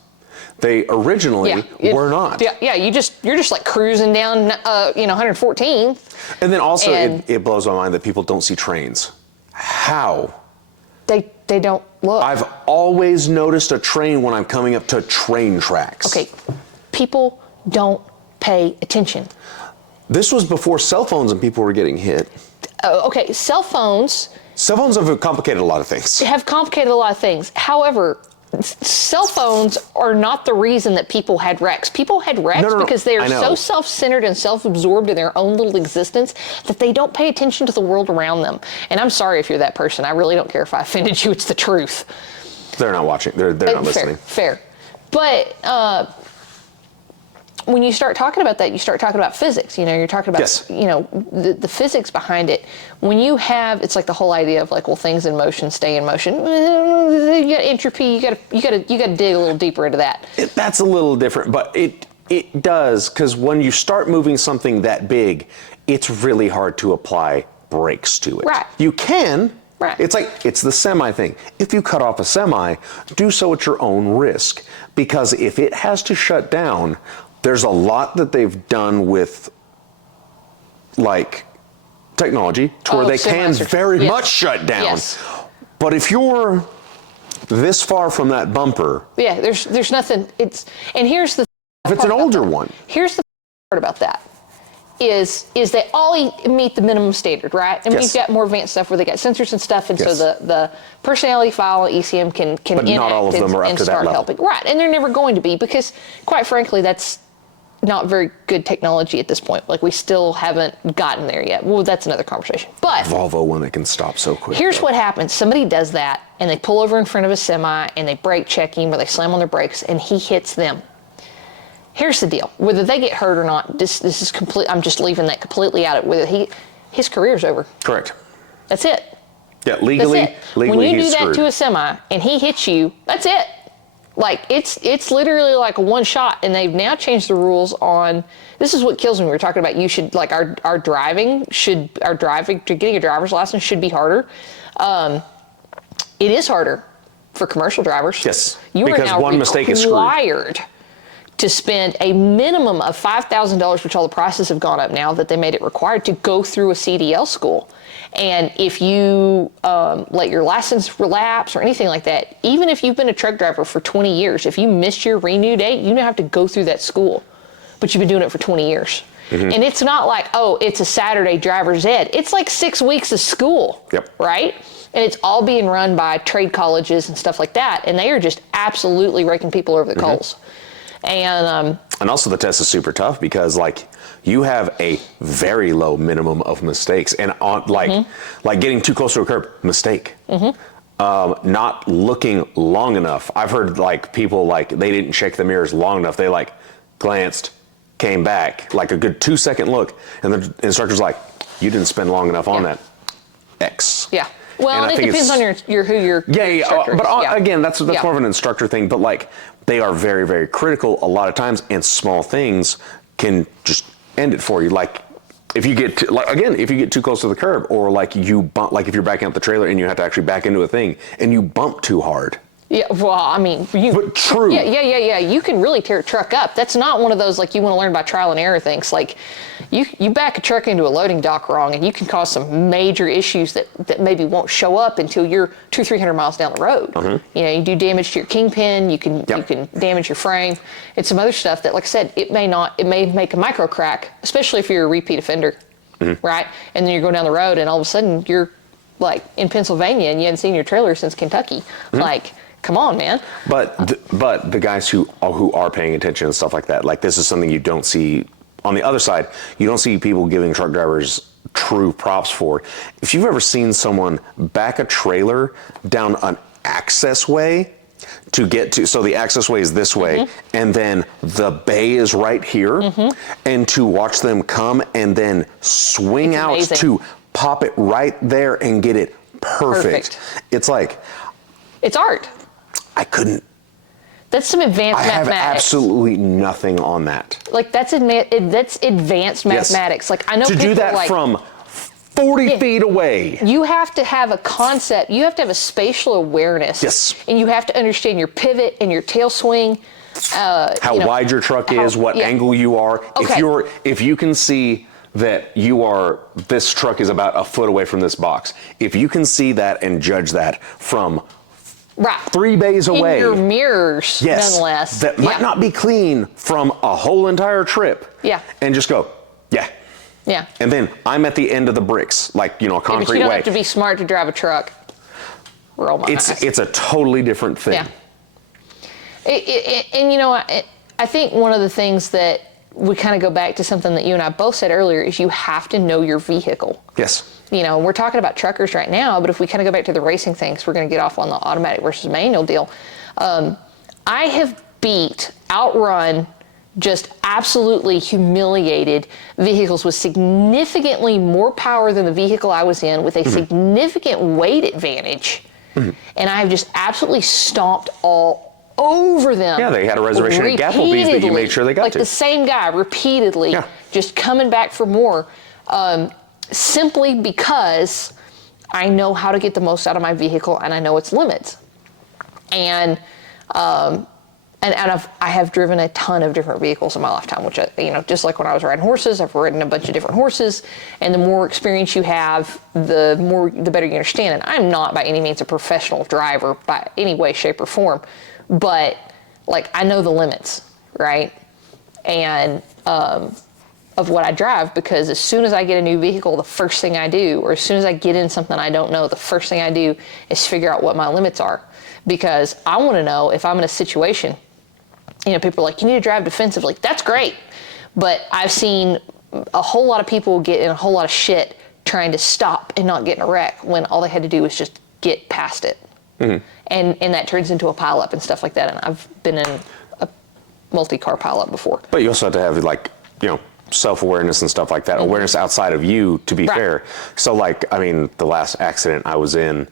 They originally were not. Yeah. You're just like cruising down, 114. And then also, it blows my mind that people don't see trains. How? They don't look. I've always noticed a train when I'm coming up to train tracks. Okay, people don't pay attention. This was before cell phones and people were getting hit. Okay, cell phones. Cell phones have complicated a lot of things. However, cell phones are not the reason that people had wrecks. People had wrecks because they are so self-centered and self-absorbed in their own little existence that they don't pay attention to the world around them. And I'm sorry if you're that person. I really don't care if I offended you. It's the truth. They're not watching. They're not listening. Fair. But when you start talking about that, you start talking about physics. You know, you're talking about the physics behind it. When you have, it's like the whole idea of like, well, things in motion stay in motion. You got entropy. You got to dig a little deeper into that. That's a little different, but it does, because when you start moving something that big, it's really hard to apply brakes to it. Right. You can. Right. It's the semi thing. If you cut off a semi, do so at your own risk, because if it has to shut down, there's a lot that they've done with like technology to where they can very much shut down. Yes. But if you're this far from that bumper, there's nothing. And here's the. If it's an older one. Here's the part about that. Is they all meet the minimum standard, right? I mean, you've got more advanced stuff where they got sensors and stuff, and so the personality file ECM can but not all of them are up to that level. Helping. Right, and they're never going to be, because quite frankly, that's not very good technology at this point. Like, we still haven't gotten there yet. Well, that's another conversation. But Volvo, when it can stop so quick. Here's what happens. Somebody does that, and they pull over in front of a semi, and they brake check him, or they slam on their brakes, and he hits them. Here's the deal. Whether they get hurt or not, this is complete. I'm just leaving that completely out of it. Whether his career's over. Correct. That's it. Yeah, legally, that's it. When you do that to a semi and he hits you, that's it. Like, it's literally like a one shot, and they've now changed the rules on. This is what kills me. We were talking about you should like our driving to getting a driver's license should be harder. It is harder for commercial drivers. Yes. You because are now one mistake is screwed. required to spend a minimum of $5,000, which all the prices have gone up now that they made it required to go through a CDL school. And if you let your license relapse or anything like that, even if you've been a truck driver for 20 years, if you missed your renew date, you don't have to go through that school. But you've been doing it for 20 years. Mm-hmm. And it's not like, oh, it's a Saturday driver's ed. It's like 6 weeks of school, right? And it's all being run by trade colleges and stuff like that. And they are just absolutely raking people over the coals. And also the test is super tough because like you have a very low minimum of mistakes, and on like getting too close to a curb, mistake. Not looking long enough. I've heard like people like they didn't check the mirrors long enough. They like glanced, came back, like a good 2 second look, and the instructor's like, "You didn't spend long enough on that." X. Yeah. Well, and it depends on your who your instructor is. But again, that's more of an instructor thing. But like, they are very, very critical a lot of times, and small things can just end it for you. Like, if you get if you get too close to the curb, or like you bump, like if you're backing up the trailer and you have to actually back into a thing, and you bump too hard. Yeah, well, I mean, but true. Yeah. You can really tear a truck up. That's not one of those like you want to learn by trial and error things. Like, you back a truck into a loading dock wrong, and you can cause some major issues that maybe won't show up until you're 200-300 miles down the road. You know, you do damage to your kingpin. You can damage your frame, and some other stuff that, like I said, it may make a micro crack, especially if you're a repeat offender, right? And then you're going down the road, and all of a sudden you're like in Pennsylvania, and you hadn't seen your trailer since Kentucky, like. Come on, man. But the guys who are paying attention and stuff like that, like this is something you don't see on the other side. You don't see people giving truck drivers true props for. If you've ever seen someone back a trailer down an access way to get to, so the access way is this way, and then the bay is right here, and to watch them come and then swing out to pop it right there and get it perfect. It's like, it's art. I couldn't. That's some advanced mathematics. I have absolutely nothing on that. Like that's advanced mathematics. Like I know to people do that like, from 40 feet away. You have to have a concept. You have to have a spatial awareness. Yes. And you have to understand your pivot and your tail swing. How wide your truck is, what angle you are. Okay. If you can see that this truck is about a foot away from this box. If you can see that and judge that from 3 bays away. In your mirrors, nonetheless. That might not be clean from a whole entire trip. Yeah. And just go, yeah. And then I'm at the end of the bricks, like, a concrete way. But you don't have to be smart to drive a truck. Roll my eyes. It's a totally different thing. Yeah. And I think one of the things that we kind of go back to something that you and I both said earlier is you have to know your vehicle. Yes. We're talking about truckers right now, but if we kind of go back to the racing things, we're going to get off on the automatic versus manual deal. I have outrun, just absolutely humiliated vehicles with significantly more power than the vehicle I was in, with a significant weight advantage. And I have just absolutely stomped all over them. Yeah, they had a reservation at Gapplebee's that you made sure they got like to. Like the same guy repeatedly, just coming back for more. Simply because I know how to get the most out of my vehicle and I know its limits. And I have driven a ton of different vehicles in my lifetime, which, just like when I was riding horses, I've ridden a bunch of different horses, and the more experience you have, the better you understand. And I'm not by any means a professional driver by any way, shape, or form, but like I know the limits, right? And of what I drive, because as soon as I get a new vehicle, the first thing I do, or as soon as I get in something I don't know, the first thing I do is figure out what my limits are, because I want to know if I'm in a situation. People are like, you need to drive defensively. That's great, but I've seen a whole lot of people get in a whole lot of shit trying to stop and not get in a wreck when all they had to do was just get past it. And that turns into a pileup and stuff like that. And I've been in a multi-car pileup before. But you also have to have self-awareness and stuff like that, awareness outside of you, to be fair. So the last accident I was in,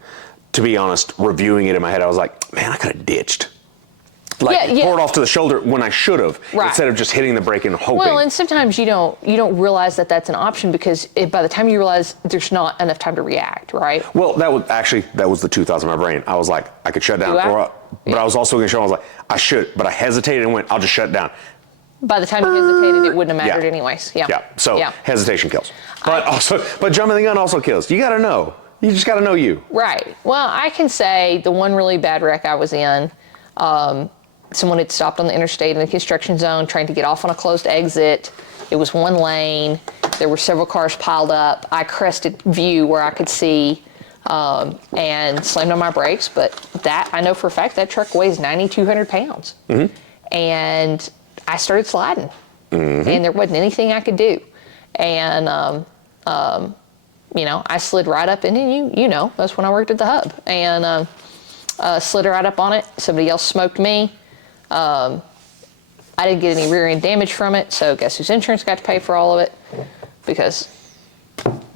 to be honest, reviewing it in my head, I was like, man, I could have ditched. Poured off to the shoulder when I should have, instead of just hitting the brake and hoping. Well, and sometimes you don't realize that that's an option, because by the time you realize, there's not enough time to react, right? Well, that was the 2000 in my brain. I was like, I could shut down, but I was also going to show. I was like, I should, but I hesitated and went, I'll just shut down. by the time you hesitated, it wouldn't have mattered anyways. Yeah. Yeah. So hesitation kills. But jumping the gun also kills. You got to know. You just got to know you. Right. Well, I can say the one really bad wreck I was in, someone had stopped on the interstate in the construction zone trying to get off on a closed exit. It was one lane. There were several cars piled up. I crested view where I could see and slammed on my brakes. But that, I know for a fact, that truck weighs 9,200 pounds. Mm-hmm. And I started sliding. Mm-hmm. And there wasn't anything I could do. And, you know, I slid right up in it. You know, that's when I worked at the hub. And slid right up on it. Somebody else smoked me. I didn't get any rear end damage from it, so guess whose insurance got to pay for all of it? Because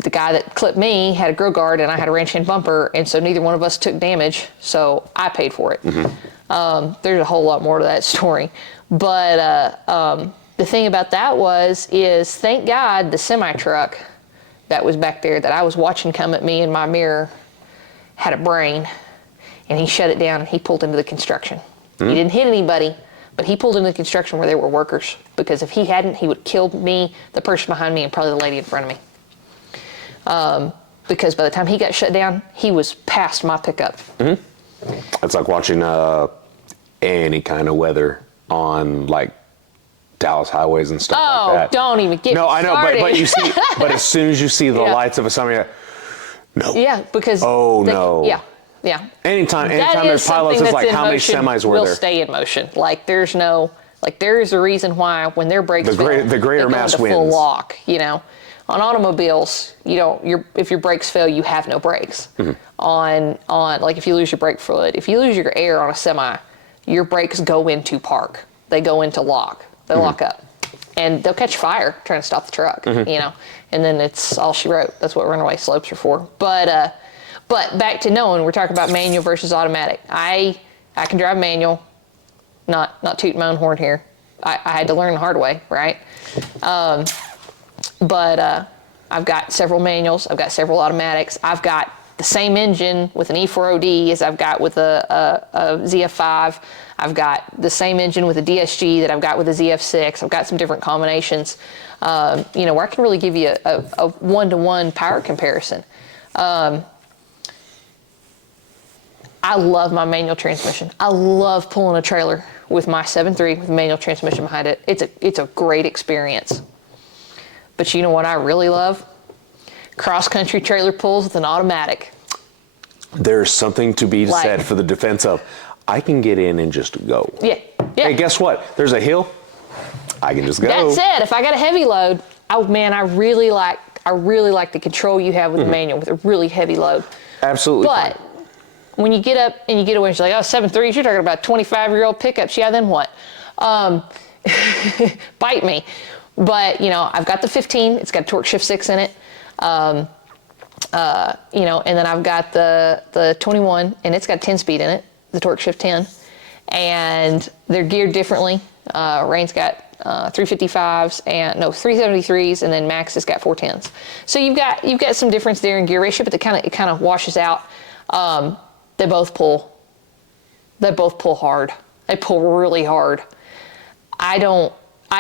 the guy that clipped me had a grill guard and I had a ranch hand bumper, and so neither one of us took damage, so I paid for it. Mm-hmm. There's a whole lot more to that story. But the thing about that is thank God the semi truck that was back there that I was watching come at me in my mirror had a brain, and he shut it down and he pulled into the construction. Mm-hmm. He didn't hit anybody, but he pulled into the construction where there were workers, because if he hadn't, he would have killed me, the person behind me, and probably the lady in front of me. Because by the time he got shut down, he was past my pickup. Mm-hmm. It's like watching any kind of weather on like Dallas highways and stuff like that. Oh, don't even get No, I know, started. but you see, but as soon as you see the lights of a semi, no. Yeah, because no. Yeah. Anytime there's pilots, it's like how many semis were there? Will stay in motion. Like there is a reason why when their brakes the greater mass wins. Full lock. You know, on automobiles, if your brakes fail, you have no brakes. Mm-hmm. On like if you lose your brake fluid, if you lose your air on a semi, your brakes go into park. They go into lock. They lock up, and they'll catch fire trying to stop the truck. Mm-hmm. You know, and then it's all she wrote. That's what runaway slopes are for. But back to knowing, we're talking about manual versus automatic. I can drive manual, not tooting my own horn here. I had to learn the hard way, right? But I've got several manuals. I've got several automatics. I've got the same engine with an E4OD as I've got with a ZF5. I've got the same engine with a DSG that I've got with a ZF6. I've got some different combinations, where I can really give you a one-to-one power comparison. I love my manual transmission. I love pulling a trailer with my 7.3 with manual transmission behind it. It's a great experience. But you know what I really love? Cross-country trailer pulls with an automatic. There's something to be said for the defense of, I can get in and just go. Yeah. Hey, guess what? There's a hill. I can just go. That said, if I got a heavy load, I really like the control you have with the manual with a really heavy load. Absolutely. But when you get up and you get away, and you're like, 7.3s, you're talking about 25-year-old pickups. Yeah, then what? Bite me. But, I've got the 15. It's got torque shift 6 in it. And then I've got the 21, and it's got 10-speed in it, the torque shift 10. And they're geared differently. Rain's got 355s and 373s, and then Max has got 410s. So you've got some difference there in gear ratio, but it kind of washes out. They both pull hard. They pull really hard. I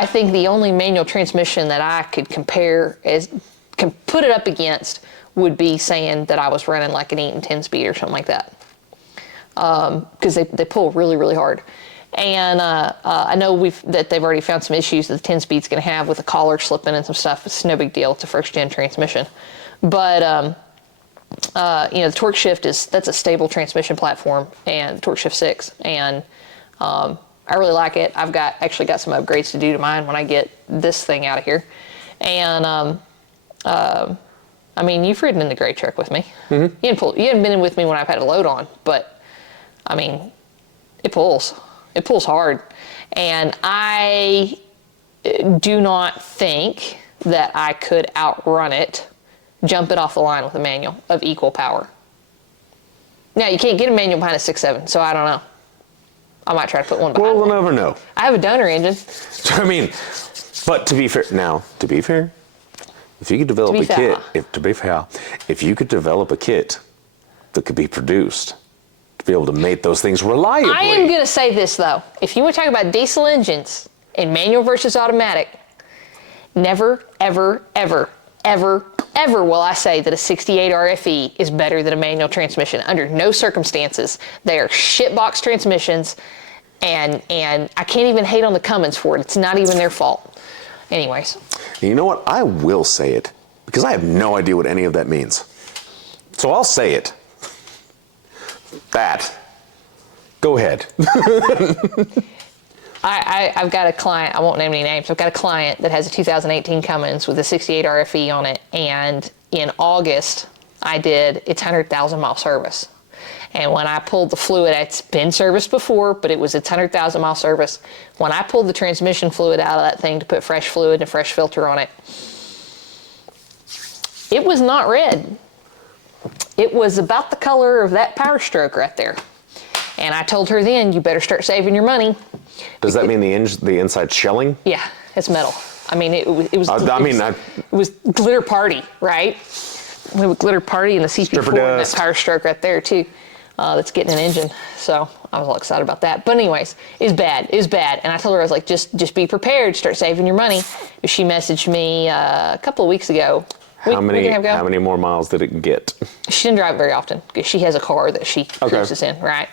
think the only manual transmission that I could can put it up against would be saying that I was running like an 8 and 10 speed or something like that. Because they pull really, really hard. And I know that they've already found some issues that the 10 speed's going to have with the collar slipping and some stuff. It's no big deal. It's a first gen transmission. But the torque shift that's a stable transmission platform, and torque shift 6, and I really like it. I've actually got some upgrades to do to mine when I get this thing out of here. And you've ridden in the gray truck with me. Mm-hmm. You haven't been in with me when I've had a load on, but it pulls hard, and I do not think that I could outrun it jump it off the line with a manual of equal power. Now, you can't get a manual behind a 6.7, so I don't know. I might try to put one behind. Well, we'll never know. I have a donor engine. But to be fair, if you could develop a kit, if you could develop a kit that could be produced to be able to make those things reliably. I am going to say this, though. If you want to talk about diesel engines, in manual versus automatic, never, ever, ever, ever, ever will I say that a 68 RFE is better than a manual transmission. Under no circumstances. They are shitbox transmissions, and I can't even hate on the Cummins for it. It's not even their fault. Anyways. You know what? I will say it, because I have no idea what any of that means. So I'll say it. That. Go ahead. I've got a client, I won't name any names, I've got a client that has a 2018 Cummins with a 68 RFE on it, and in August I did its 100,000 mile service. And when I pulled the fluid, it's been serviced before, but it was its 100,000 mile service. When I pulled the transmission fluid out of that thing to put fresh fluid and a fresh filter on it, it was not red. It was about the color of that Power Stroke right there. And I told her then, you better start saving your money. Does that mean the inside shelling? Yeah, it's metal. I mean, it was glitter party, right? We have a glitter party in the CP4 and that Power Stroke right there too. That's getting an engine. So I was all excited about that. But anyways, it's bad. It's bad. And I told her, I was like, just be prepared. Start saving your money. She messaged me a couple of weeks ago. How many more miles did it get? She didn't drive very often because she has a car that she cruises in, right?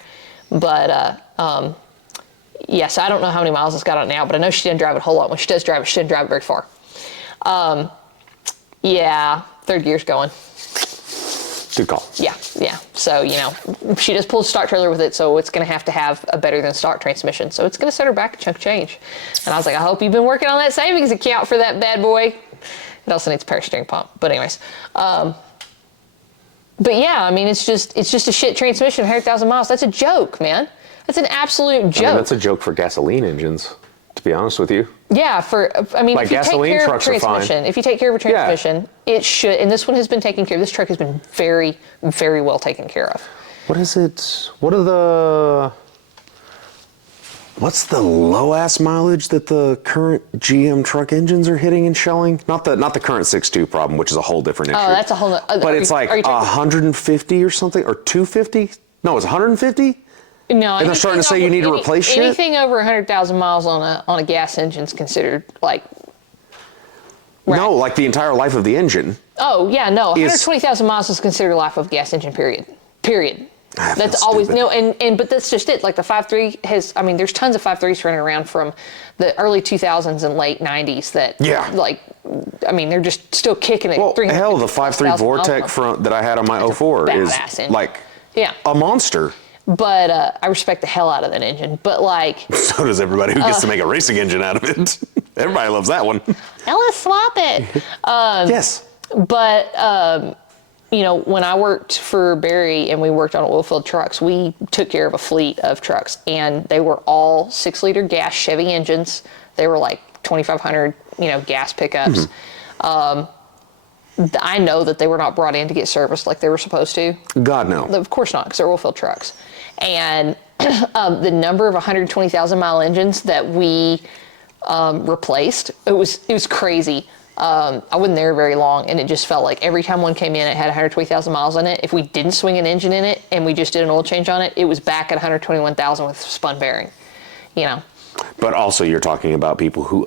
But yes, I don't know how many miles it's got on it now, but I know she didn't drive it a whole lot. When she does drive it, she didn't drive it very far. Yeah, third gear's going. Good call. Yeah. So, she just pulled a stock trailer with it, so it's going to have a better than stock transmission. So it's going to set her back a chunk of change. And I was like, I hope you've been working on that savings account for that bad boy. It also needs a power steering pump. But anyways, but yeah, I mean, it's just a shit transmission, 100,000 miles. That's a joke, man. That's an absolute joke. That's a joke for gasoline engines, to be honest with you. Yeah, like if you take care of a trucks are fine. transmission, if you take care of a transmission, it should, and this one has been taken care of. This truck has been very, very well taken care of. What's the low ass mileage that the current GM truck engines are hitting and shelling? Not the current 6.2 problem, which is a whole different issue. Oh, that's a whole. But it's like 150 or something, or 250? No, it's 150. No, and they're starting to say you need to replace shit? Anything over 100,000 miles on a gas engine is considered like. Right. No, like the entire life of the engine. Oh yeah, no, 120,000 miles is considered life of gas engine. Period. That's always but that's just it. Like the 5.3 has. I mean, there's tons of 5.3s running around from the early 2000s and late 90s that. Yeah. Like, I mean, they're just still kicking it. Well, hell, the 5.3 Vortec front that I had on my 04 is like a monster. But I respect the hell out of that engine. But like, so does everybody who gets to make a racing engine out of it. Everybody loves that one. Now let's swap it. Yes. But when I worked for Barry and we worked on oil-filled trucks, we took care of a fleet of trucks, and they were all 6-liter gas Chevy engines. They were like 2,500, gas pickups. Mm-hmm. I know that they were not brought in to get serviced like they were supposed to. God, no. Of course not, because they're oil-filled trucks. And the number of 120,000 mile engines that we replaced, it was crazy. I wasn't there very long, and it just felt like every time one came in, it had 120,000 miles on it. If we didn't swing an engine in it and we just did an oil change on it, it was back at 121,000 with spun bearing, But also, you're talking about people who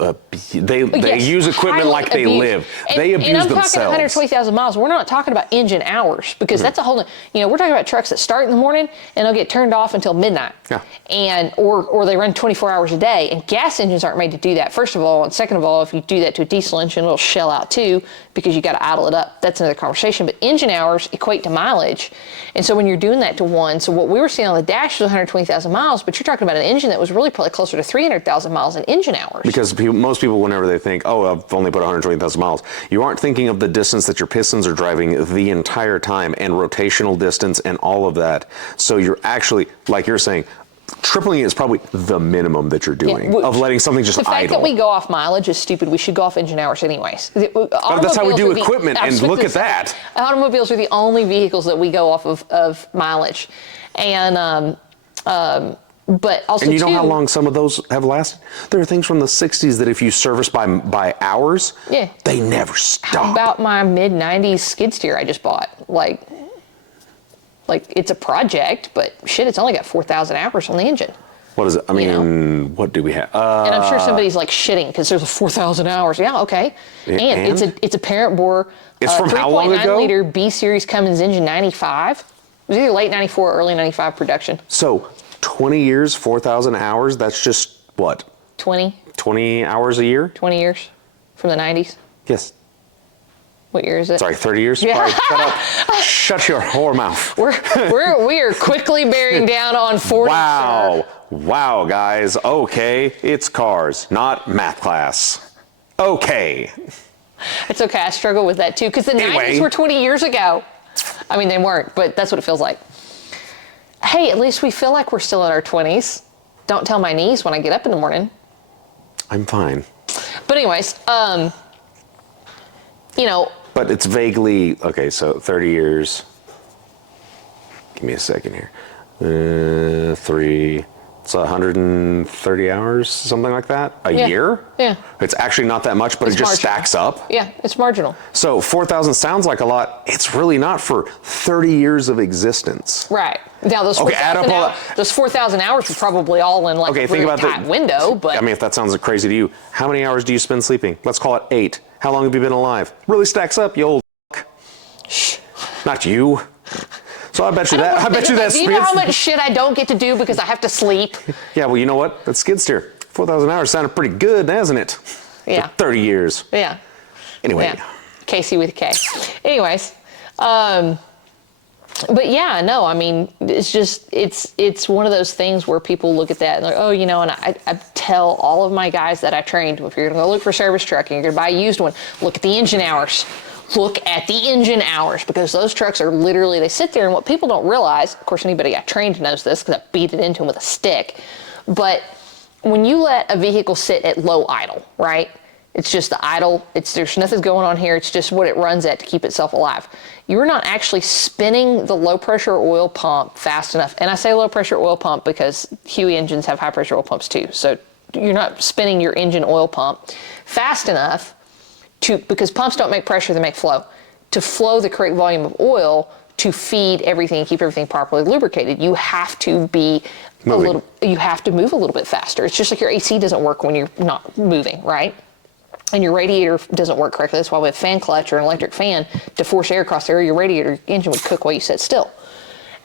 they use equipment like they live. They abuse themselves. And I'm talking 120,000 miles. We're not talking about engine hours, because that's a whole. We're talking about trucks that start in the morning and they'll get turned off until midnight. Yeah. And or they run 24 hours a day. And gas engines aren't made to do that. First of all, and second of all, if you do that to a diesel engine, it'll shell out too, because you got to idle it up. That's another conversation. But engine hours equate to mileage, and so when you're doing that to one, so what we were seeing on the dash was 120,000 miles, but you're talking about an engine that was really probably closer to 300,000 miles in engine hours. Because most people, whenever they think, oh, I've only put 120,000 miles, you aren't thinking of the distance that your pistons are driving the entire time, and rotational distance and all of that. So you're actually, like you're saying, tripling it is probably the minimum that you're doing of letting something just idle. The fact that we go off mileage is stupid. We should go off engine hours anyways. That's how we do equipment, and look at that. Automobiles are the only vehicles that we go off of mileage. And but also, and you know how long some of those have lasted? There are things from the 60s that if you service by hours, they never stop. How about my mid-90s skid steer I just bought? Like it's a project, but shit, it's only got 4,000 hours on the engine. What is it? I mean, what do we have? And I'm sure somebody's like shitting because there's a 4,000 hours. Yeah, okay. And it's a parent bore. It's from how long 3.9 ago? liter B series Cummins engine, 95. It was either late 94 or early 95 production. So 20 years, 4,000 hours. That's just what? 20 hours a year? 20 years from the 90s. Yes. What year is it? Sorry, 30 years? Yeah. Sorry, shut up. Shut your whore mouth. We are quickly bearing down on 40. Wow. Wow, guys. Okay. It's cars, not math class. Okay. It's okay. I struggle with that too because the Anyway. 90s were 20 years ago. I mean, they weren't, but that's what it feels like. Hey, at least we feel like we're still in our 20s. Don't tell my knees when I get up in the morning. I'm fine. But anyways, you know, But it's vaguely, okay, so 30 years. Give me a second here. It's 130 hours, something like that? A Yeah. year? Yeah. It's actually not that much, but It's it just marginal. stacks up. Yeah, it's marginal. So 4,000 sounds like a lot. It's really not for 30 years of existence. Right. Now, those Okay, add up 4,000 all hours, those 4,000 hours were probably all in like Okay, a think really about tight window, but I mean, if that sounds crazy to you, how many hours do you spend sleeping? Let's call it 8. How long have you been alive? Really stacks up, you old shh. Not you. So I bet you that. I bet you that. Do you know how much shit I don't get to do because I have to sleep? Yeah, well, you know what? That skid steer, 4,000 hours sounded pretty good, hasn't it? Yeah. For 30 years. Yeah. Anyway. Yeah. Casey with a K. Anyways, but yeah, no, I mean, it's just, it's one of those things where people look at that and they're like, oh, you know, and I tell all of my guys that I trained, if you're going to go look for a service truck and you're going to buy a used one, look at the engine hours. Look at the engine hours because those trucks are literally, they sit there and what people don't realize, of course, anybody I trained knows this because I beat it into them with a stick, but when you let a vehicle sit at low idle, right? It's just the idle, there's nothing going on here, it's just what it runs at to keep itself alive. You're not actually spinning the low pressure oil pump fast enough. And I say low pressure oil pump because Huey engines have high pressure oil pumps too. So you're not spinning your engine oil pump fast enough because pumps don't make pressure, they make flow, to flow the correct volume of oil to feed everything and keep everything properly lubricated. You have to be you have to move a little bit faster. It's just like your AC doesn't work when you're not moving, right? And your radiator doesn't work correctly. That's why with a fan clutch or an electric fan to force air across there, your radiator engine would cook while you sit still.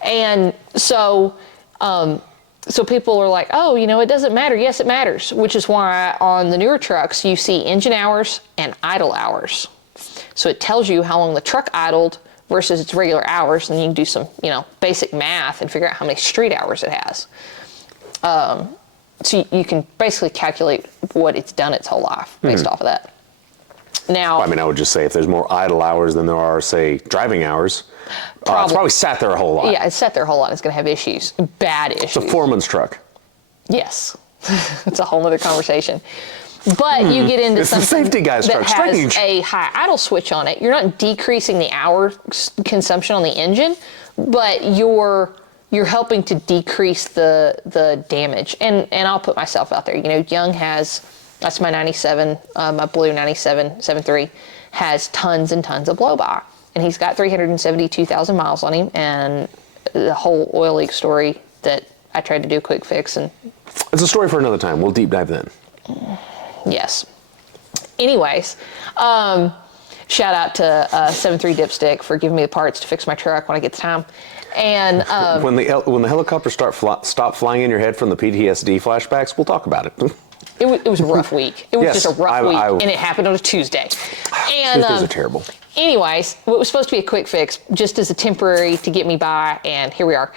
And so, so people are like, oh, you know, it doesn't matter. Yes, it matters, which is why on the newer trucks, you see engine hours and idle hours. So it tells you how long the truck idled versus its regular hours, and you can do some, you know, basic math and figure out how many street hours it has. So you can basically calculate what it's done its whole life based off of that. Now, I mean, I would just say if there's more idle hours than there are, say, driving hours, it's probably sat there a whole lot. yeah, it's sat there a whole lot. It's going to have issues, bad issues. It's a foreman's truck. Yes, it's a whole other conversation. But you get into It's the something safety guy's that truck. has Strange. a high idle switch on it. You're not decreasing the hour consumption on the engine, but you're helping to decrease the damage. And I'll put myself out there. You know, Young has, that's my 97, my blue 97 7.3, has tons and tons of blow-by. And he's got 372,000 miles on him, and the whole oil leak story that I tried to do a quick fix, and It's a story for another time. We'll deep dive then. yes. Anyways, shout out to 7.3 Dipstick for giving me the parts to fix my truck when I get the time. And When the helicopters stop flying in your head from the PTSD flashbacks, we'll talk about it. it was a rough week. It was Yes, just a rough week, I and it happened on a Tuesday. And Tuesdays are terrible. anyways, what was supposed to be a quick fix, just as a temporary to get me by, and here we are.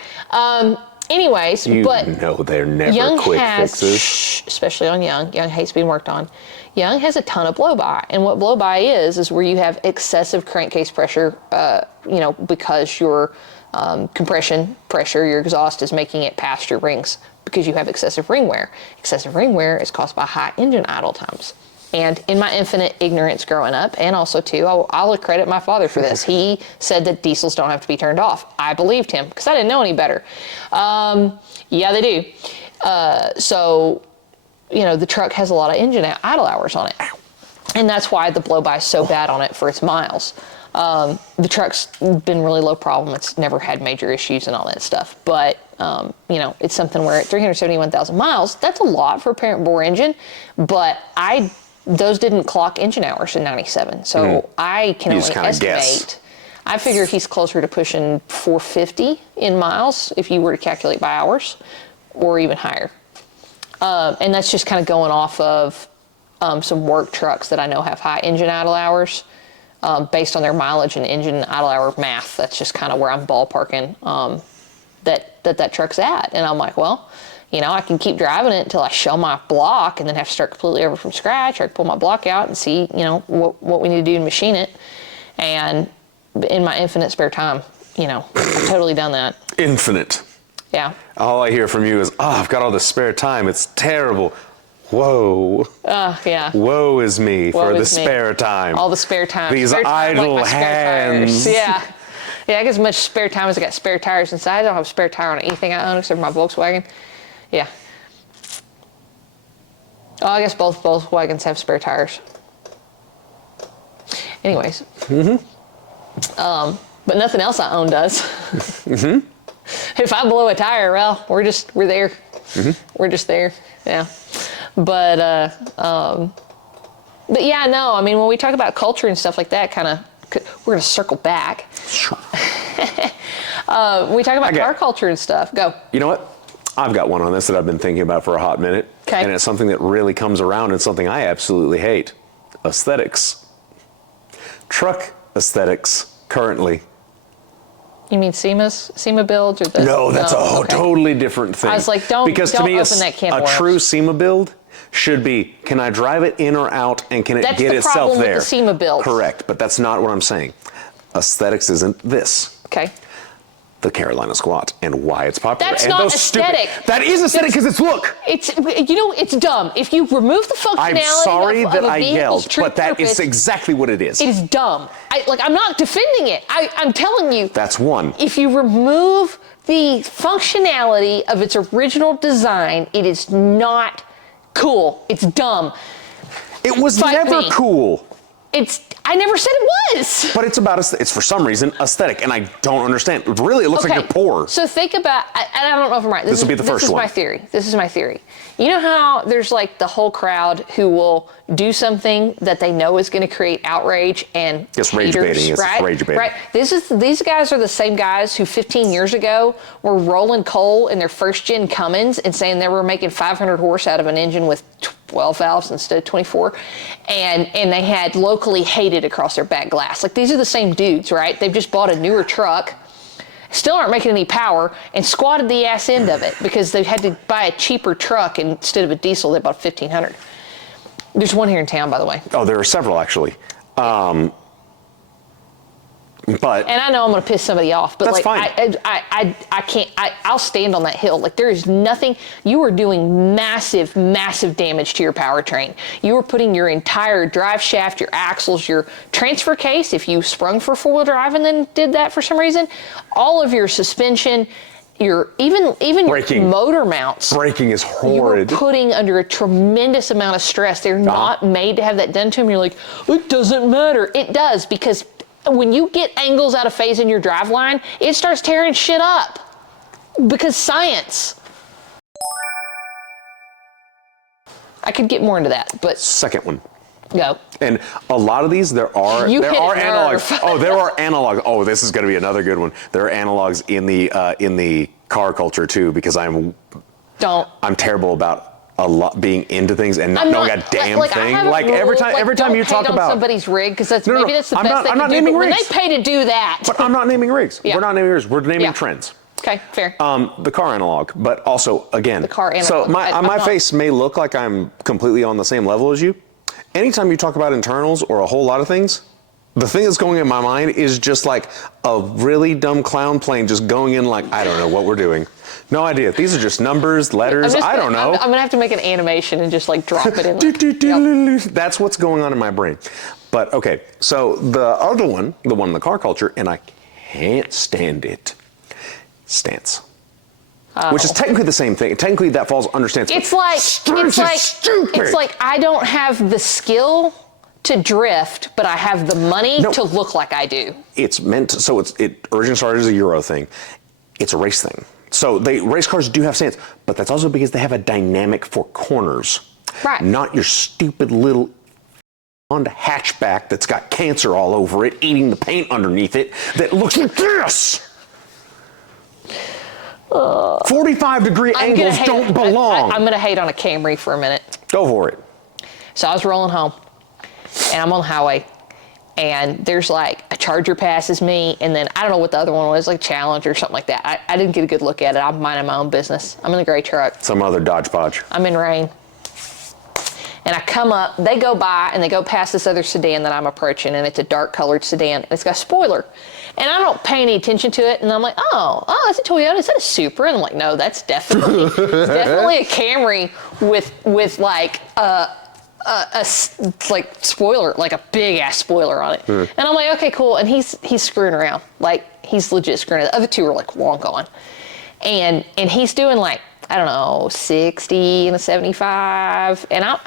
Anyways, You but know they're never Young quick has, fixes. especially on Young hates being worked on. Young has a ton of blow-by, and what blow-by is where you have excessive crankcase pressure, you know, because your compression pressure, your exhaust is making it past your rings because you have excessive ring wear. Excessive ring wear is caused by high engine idle times. And in my infinite ignorance growing up, and also too, I'll credit my father for this. He said that diesels don't have to be turned off. I believed him because I didn't know any better. Yeah, they do. So, you know, the truck has a lot of engine idle hours on it. And that's why the blow-by is so bad on it for its miles. The truck's been really low problem. It's never had major issues and all that stuff. But, you know, it's something where at 371,000 miles, that's a lot for a parent bore engine. But those didn't clock engine hours in 97. So I can only estimate. Guess. I figure he's closer to pushing 450 in miles if you were to calculate by hours, or even higher. And that's just kind of going off of some work trucks that I know have high engine idle hours based on their mileage and engine idle hour math. That's just kind of where I'm ballparking that truck's at. And I'm like, well, you know, I can keep driving it until I shell my block and then have to start completely over from scratch, or I can pull my block out and see, you know, what we need to do to machine it. And in my infinite spare time, you know, I've totally done that. Infinite. Yeah. All I hear from you is, I've got all this spare time. It's terrible. Whoa. Yeah. Woe is me Woe for the is me. spare time. All the spare time. These spare time, idle like my spare hands. tires. Yeah. Yeah, I get as much spare time as I got spare tires inside. I don't have a spare tire on anything I own except for my Volkswagen. Yeah. Oh, I guess both Volkswagens have spare tires. Anyways. But nothing else I own does. If I blow a tire, well, we're there. We're just there. Yeah. But yeah, no, I mean, when we talk about culture and stuff like that, we're going to circle back. When we talk about car culture and stuff, go. You know what? I've got one on this that I've been thinking about for a hot minute. Okay. And it's something that really comes around and something I absolutely hate. Aesthetics. Truck aesthetics currently. You mean SEMA builds or the? No, that's a okay. totally different thing. I was like, don't because to me, open that can of a worms. true SEMA build should be, can I drive it in or out, and can it That's get the itself problem with there? the SEMA builds. Correct, but that's not what I'm saying. Aesthetics isn't this. Okay. The Carolina squat and why it's popular. That's and not those aesthetic. That is aesthetic because it's look. It's, you know, it's dumb. If you remove the functionality I'm sorry of that a I vehicle's yelled, true but that purpose, is exactly what it is. it is dumb. I'm not defending it. I'm telling you. That's one. If you remove the functionality of its original design, it is not cool. It's dumb. It was Fight never me. cool. I never said it was. But it's about, it's for some reason aesthetic, and I don't understand. Really, it looks like you're poor. So think about, and I don't know if I'm right. This will be the first one. This is my theory. You know how there's like the whole crowd who will do something that they know is going to create outrage and Yes, rage baiting. Yes, right? rage baiting. Right. These guys are the same guys who 15 years ago were rolling coal in their first gen Cummins and saying they were making 500 horse out of an engine with 12 valves instead of 24, and they had locally hated across their back glass. Like, these are the same dudes, right? They've just bought a newer truck, still aren't making any power, and squatted the ass end of it because they had to buy a cheaper truck instead of a diesel. They bought 1,500. There's one here in town, by the way. Oh, there are several actually. But And I know I'm going to piss somebody off, but that's like fine. I can't. I'll stand on that hill. Like, there is nothing. You are doing massive, massive damage to your powertrain. You are putting your entire drive shaft, your axles, your transfer case, if you sprung for four-wheel drive and then did that for some reason, all of your suspension, your even Braking. your motor mounts. braking is horrid. You are putting under a tremendous amount of stress. They're not made to have that done to them. You're like, it doesn't matter. It does, because when you get angles out of phase in your drive line, it starts tearing shit up. Because science. I could get more into that, but Second one. go. And a lot of these, there are You hit a analogs. nerve. Oh, there are analogs. Oh, this is going to be another good one. There are analogs in the car culture too, because I'm terrible about a lot being into things and not knowing a damn thing. Like every time you talk about somebody's rig, because that's maybe that's the I'm best not, they I'm can not do. naming But when rigs. they pay to do that, But I'm not naming rigs. Yeah. We're not naming rigs. We're naming Yeah. trends. okay, fair. The car analog, but also again, The car So analog. I'm my not- face may look like I'm completely on the same level as you. Anytime you talk about internals or a whole lot of things, the thing that's going in my mind is just like a really dumb clown plane just going in like, I don't know what we're doing. No idea. These are just numbers, letters. I don't know. I'm gonna have to make an animation and just like drop it in. Yep. That's what's going on in my brain. But okay, so the other one, the one in the car culture, and I can't stand it. Stance. Which is technically the same thing. Technically that falls under stance. It's like stupid. I don't have the skill to drift, but I have the money to look like I do. It's meant to, so it originally started as a Euro thing. It's a race thing. So race cars do have stance, but that's also because they have a dynamic for corners. Right. Not your stupid little Honda hatchback that's got cancer all over it, eating the paint underneath it, that looks like this. 45-degree angles don't belong. I'm going to hate on a Camry for a minute. Go for it. So I was rolling home, and I'm on the highway, and there's like a Charger passes me, and then I don't know what the other one was, like Challenge or something like that. I didn't get a good look at it. I'm minding my own business. I'm in a gray truck. Some other Dodge Podge. I'm in rain. And I come up, they go by, and they go past this other sedan that I'm approaching, and it's a dark-colored sedan, and it's got a spoiler. And I don't pay any attention to it, and I'm like, oh, that's a Toyota. Is that a Supra? And I'm like, no, that's definitely, it's definitely a Camry with like like spoiler, like a big-ass spoiler on it. And I'm like, okay, cool. And he's screwing around. Like, he's legit screwing around. The other two are like long gone. And he's doing like, I don't know, 60 and a 75. And I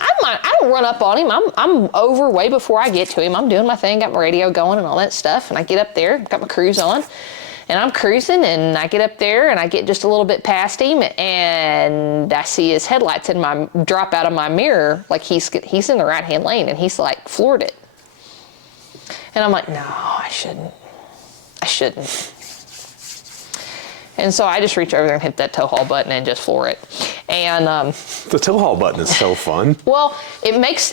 don't run up on him. I'm over way before I get to him. I'm doing my thing, got my radio going and all that stuff. And I get up there, got my cruise on. And I'm cruising, and I get up there, and I get just a little bit past him, and I see his headlights drop out of my mirror, like he's in the right-hand lane, and he's like floored it. And I'm like, no, I shouldn't. And so I just reach over there and hit that tow haul button and just floor it. And the tow haul button is so fun. Well, it makes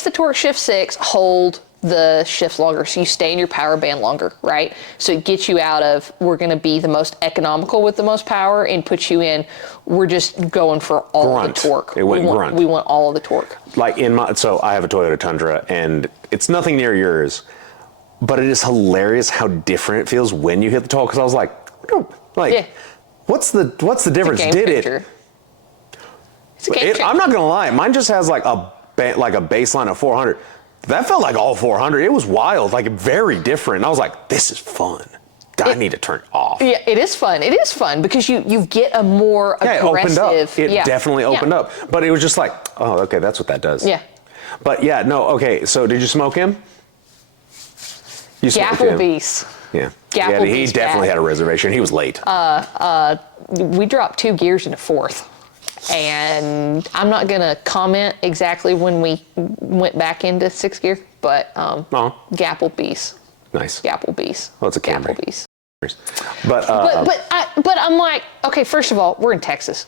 the Torque Shift 6 hold the shifts longer, so you stay in your power band longer, right? So it gets you out of, we're going to be the most economical with the most power, and puts you in, we're just going for all of the torque. It went grunt. We want all of the torque. Like so I have a Toyota Tundra, and it's nothing near yours, but it is hilarious how different it feels when you hit the toll. Because I was like, what's the difference? Did changer. It's a game changer. I'm not gonna lie, mine just has like a baseline of 400. That felt like all 400. It was wild, like very different. And I was like, this is fun. I need to turn it off. Yeah, it is fun. It is fun because you get a more aggressive. It opened up. It definitely opened up. But it was just like, oh, okay, that's what that does. Yeah. But yeah, no, okay. So did you smoke him? You smoked him. Gapplebee's. Yeah. Yeah, he definitely had a reservation. He was late. We dropped 2 gears into 4th. And I'm not going to comment exactly when we went back into 6th gear, but Gapplebee's. Nice. Gapplebee's. Well, it's a Camry. Gapplebee's. But I'm like, okay, first of all, we're in Texas.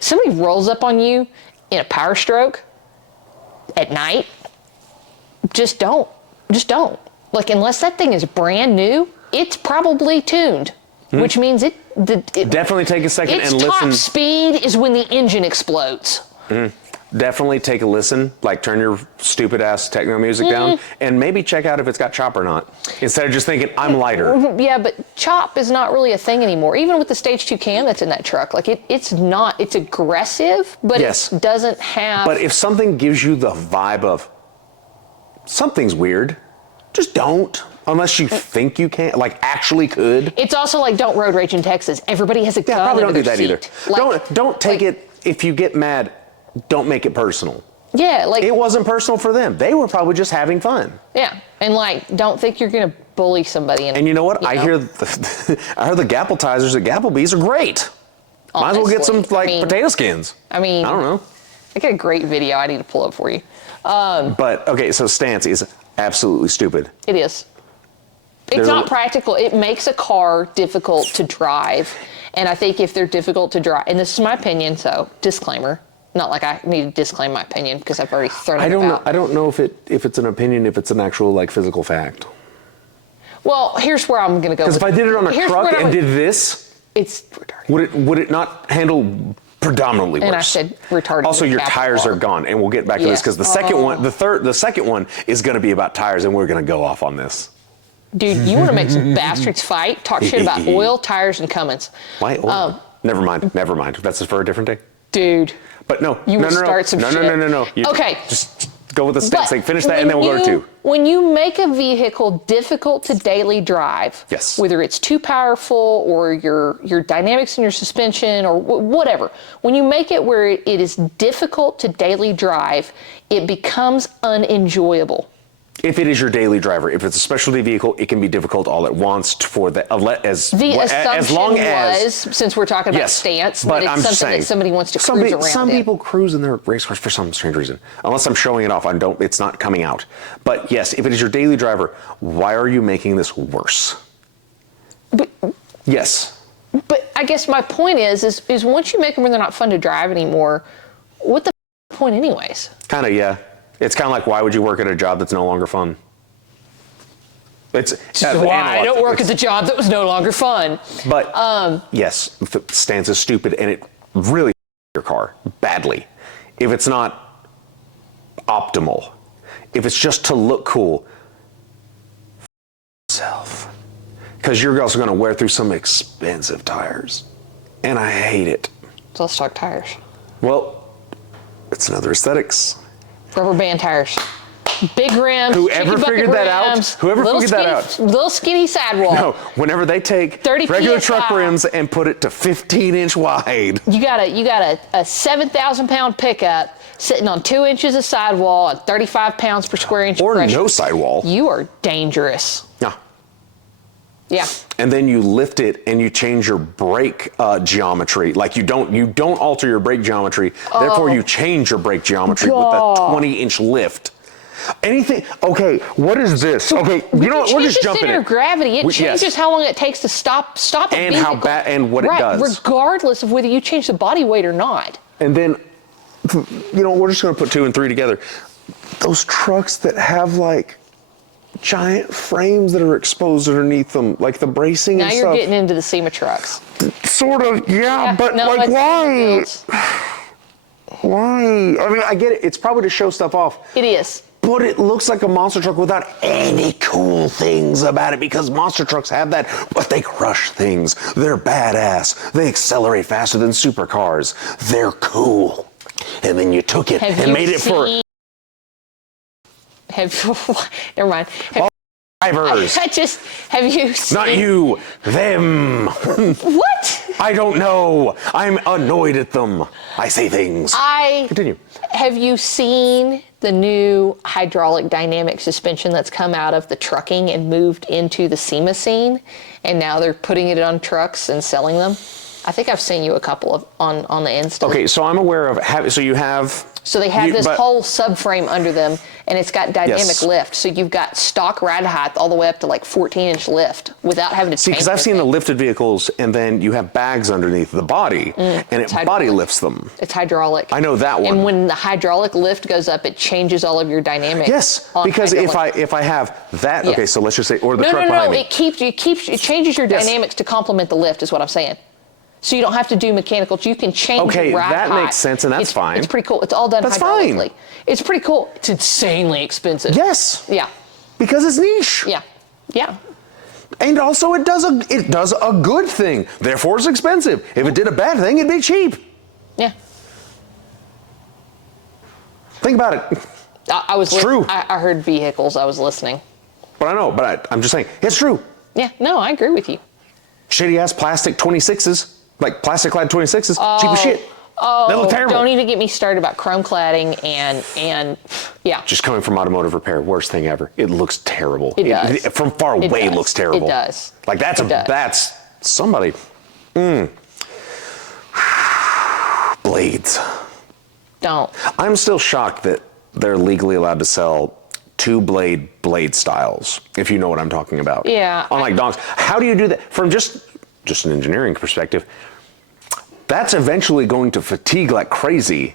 Somebody rolls up on you in a Power Stroke at night, just don't. Like, unless that thing is brand new, it's probably tuned, which means it definitely take a second and listen. Its top speed is when the engine explodes. Definitely take a listen, like turn your stupid ass techno music down, and maybe check out if it's got chop or not, instead of just thinking, I'm lighter. Yeah, but chop is not really a thing anymore, even with the Stage 2 cam that's in that truck. Like, it's aggressive, but it doesn't have... But if something gives you the vibe of something's weird, just don't. Unless you think you can, like actually could. It's also like, don't road rage in Texas. Everybody has a gun. Probably don't do that seat. either. Like, don't take it, if you get mad, don't make it personal. Yeah, like... It wasn't personal for them. They were probably just having fun. Yeah, and like, don't think you're going to bully somebody. And you know what? I hear the Gappletizers at Gapplebee's are great. Might as well get some potato skins. I don't know. I got a great video I need to pull up for you. But, okay, so stance is absolutely stupid. It is. It's not practical. It makes a car difficult to drive. And I think if they're difficult to drive, and this is my opinion, so disclaimer, not like I need to disclaim my opinion because I've already thrown it out. I don't know if it's an opinion, if it's an actual like physical fact. Well, here's where I'm going to go. Because if I did it on a truck and did this, it's retarded. Would it not handle predominantly worse? And I said retarded. Also, your tires are gone, and we'll get back to this because the second one is going to be about tires, and we're going to go off on this. Dude, you want to make some bastards fight? Talk shit about oil, tires, and Cummins. Why oil? Never mind. That's for a different day. Dude. But no. You will start some shit. No. Okay. Just go with the stance thing. Finish that, and then we'll go to 2. When you make a vehicle difficult to daily drive, yes, whether it's too powerful or your dynamics in your suspension or whatever, when you make it where it is difficult to daily drive, it becomes unenjoyable. If it is your daily driver, if it's a specialty vehicle, it can be difficult all at once for the as long as since we're talking about stance, but that it's I'm something saying, that somebody wants to cruise around. Some people cruise in their race cars for some strange reason. Unless I'm showing it off, it's not coming out. But yes, if it is your daily driver, why are you making this worse? Yes. But I guess my point is once you make them where they're not fun to drive anymore, what the point anyways? Kind of, yeah. It's kind of like, why would you work at a job that's no longer fun? It's why I don't work at the job that was no longer fun. But yes, the stance is stupid, and it really your car badly. If it's not optimal, if it's just to look cool, yourself, because you're also going to wear through some expensive tires, and I hate it. So let's talk tires. Well, it's another aesthetics. Rubber band tires. Big rims. Whoever figured that out, little skinny sidewall. No, whenever they take 30 regular PSI. truck rims and put it to 15-inch wide. You got a 7,000-pound pickup sitting on 2 inches of sidewall at 35 pounds per square inch Or pressure. no sidewall. You are dangerous. Yeah. Yeah. And then you lift it and you change your brake geometry. Like you don't alter your brake geometry. Therefore, you change your brake geometry with a 20-inch lift. Anything? Okay, what is this? Okay, you know what? We're just jumping center in. of gravity. It changes how long it takes to stop a and vehicle. how bad and what it does. Regardless of whether you change the body weight or not. And then, we're just going to put 2 and 3 together. Those trucks that have like giant frames that are exposed underneath them, like the bracing and stuff. Now you're getting into the SEMA trucks. Sort of, yeah, but no, like why? Why? I mean, I get it. It's probably to show stuff off. It is. But it looks like a monster truck without any cool things about it, because monster trucks have that, but they crush things. They're badass. They accelerate faster than supercars. They're cool. And then you took it and made it for... Never mind. Drivers. Have you seen... Not you, them. What? I don't know. I'm annoyed at them. I say things. Continue. Have you seen the new hydraulic dynamic suspension that's come out of the trucking and moved into the SEMA scene? And now they're putting it on trucks and selling them? I think I've seen you a couple of on the Insta. Okay, so I'm aware of, So they have this whole subframe under them, and it's got dynamic lift. So you've got stock ride height all the way up to like 14-inch lift without having to change. Because I've seen the lifted vehicles, and then you have bags underneath the body, and it body lifts them. It's hydraulic. I know that one. And when the hydraulic lift goes up, it changes all of your dynamics. Yes, because if I have that, okay, so let's just say, or the truck behind me. It changes your dynamics to complement the lift, is what I'm saying. So you don't have to do mechanical. You can change your ride height. Okay, that makes sense, and that's fine. It's pretty cool. It's all done hydraulically. Fine. It's pretty cool. It's insanely expensive. Yes. Yeah. Because it's niche. Yeah. Yeah. And also, it does a good thing. Therefore, it's expensive. If it did a bad thing, it'd be cheap. Yeah. Think about it. It's true. I heard vehicles. I was listening. But I know. But I'm just saying, it's true. Yeah. No, I agree with you. Shitty ass plastic 26s. Like plastic clad 26s, cheap as shit. They look terrible. Don't even get me started about chrome cladding and yeah. Just coming from automotive repair, worst thing ever. It looks terrible. It does. From far away, it looks terrible. It does. Like that's somebody. Blades. Don't. I'm still shocked that they're legally allowed to sell blade styles, if you know what I'm talking about. Yeah. Unlike dogs. How do you do that? From just an engineering perspective, that's eventually going to fatigue like crazy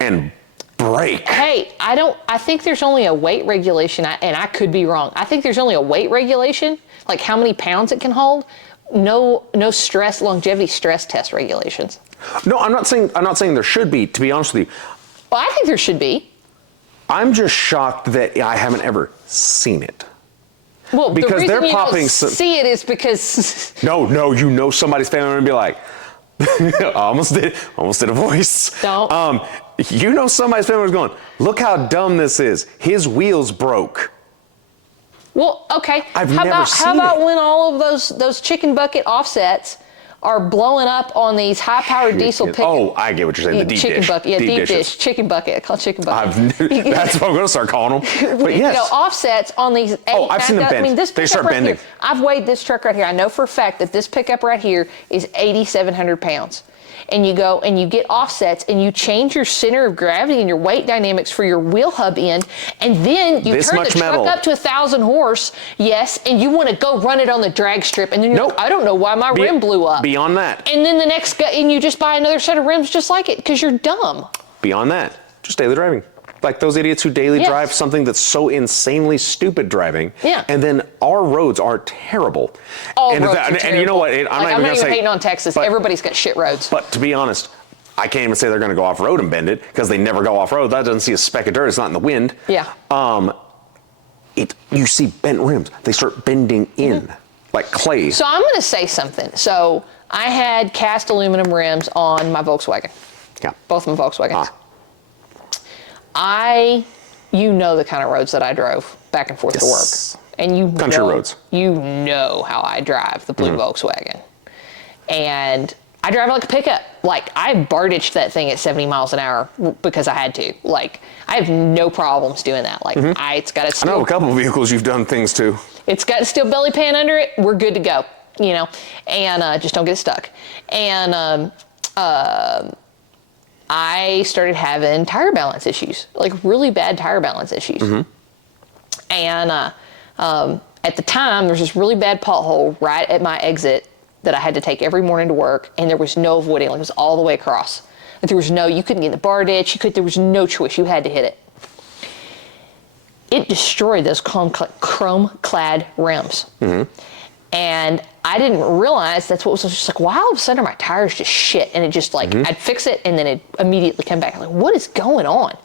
and break. Hey, I think there's only a weight regulation, and I could be wrong. I think there's only a weight regulation, like how many pounds it can hold. No longevity stress test regulations. No, I'm not saying there should be, to be honest with you. Well, I think there should be. I'm just shocked that I haven't ever seen it. Well, because the reason they're you popping don't see it is because... No, somebody's family member and be like, Almost did a voice. Don't. You know somebody's family was going, look how dumb this is. His wheels broke. Well, okay. I've how never about seen how about it. when all of those chicken bucket offsets are blowing up on these high-powered diesel pickups? Oh, I get what you're saying. The deep chicken dish. bucket, yeah, deep dishes. dish, chicken bucket. I call it chicken bucket. That's what I'm going to start calling them. But yes. You know, offsets on these. Oh, I've seen them bend. I mean, this They pickup start right bending. here. I've weighed this truck right here. I know for a fact that this pickup right here is 8,700 pounds. And you go and you get offsets and you change your center of gravity and your weight dynamics for your wheel hub end, and then you This turn the much truck metal. up to 1,000 horse, yes, and you want to go run it on the drag strip, and then you're Nope. like, I don't know why my rim blew up. Beyond that. And then the next guy, and you just buy another set of rims just like it because you're dumb. Beyond that, just daily driving. Like those idiots who daily Yes. drive something that's so insanely stupid driving. Yeah. And then our roads are terrible. All and roads that- are and you know what? I'm Like, not even going to say. hating on Texas. but- Everybody's got shit roads. But to be honest, I can't even say they're going to go off road and bend it because they never go off road. That doesn't see a speck of dirt. It's not in the wind. Yeah. You see bent rims. They start bending in like clay. So I'm going to say something. So I had cast aluminum rims on my Volkswagen. Yeah. Both of my Volkswagens. You know the kind of roads that I drove back and forth to Yes. work. And you Country know, roads. You know how I drive the blue Volkswagen. And I drive like a pickup. Like, I bar ditched that thing at 70 miles an hour because I had to. Like, I have no problems doing that. Like, it's got a I steel, know a couple of vehicles you've done things to. it's got a steel belly pan under it. We're good to go, you know, and just don't get stuck. And I started having tire balance issues, like really bad tire balance issues. And at the time, there was this really bad pothole right at my exit that I had to take every morning to work, and there was no avoiding. Like, it was all the way across. Like, there was no, you couldn't get in the bar ditch. There was no choice. You had to hit it. It destroyed those chrome-clad rims. And I didn't realize that's what was just like, wow, all of a sudden my tires just shit. And it just like, I'd fix it and then it'd immediately come back. I'm like, what is going on?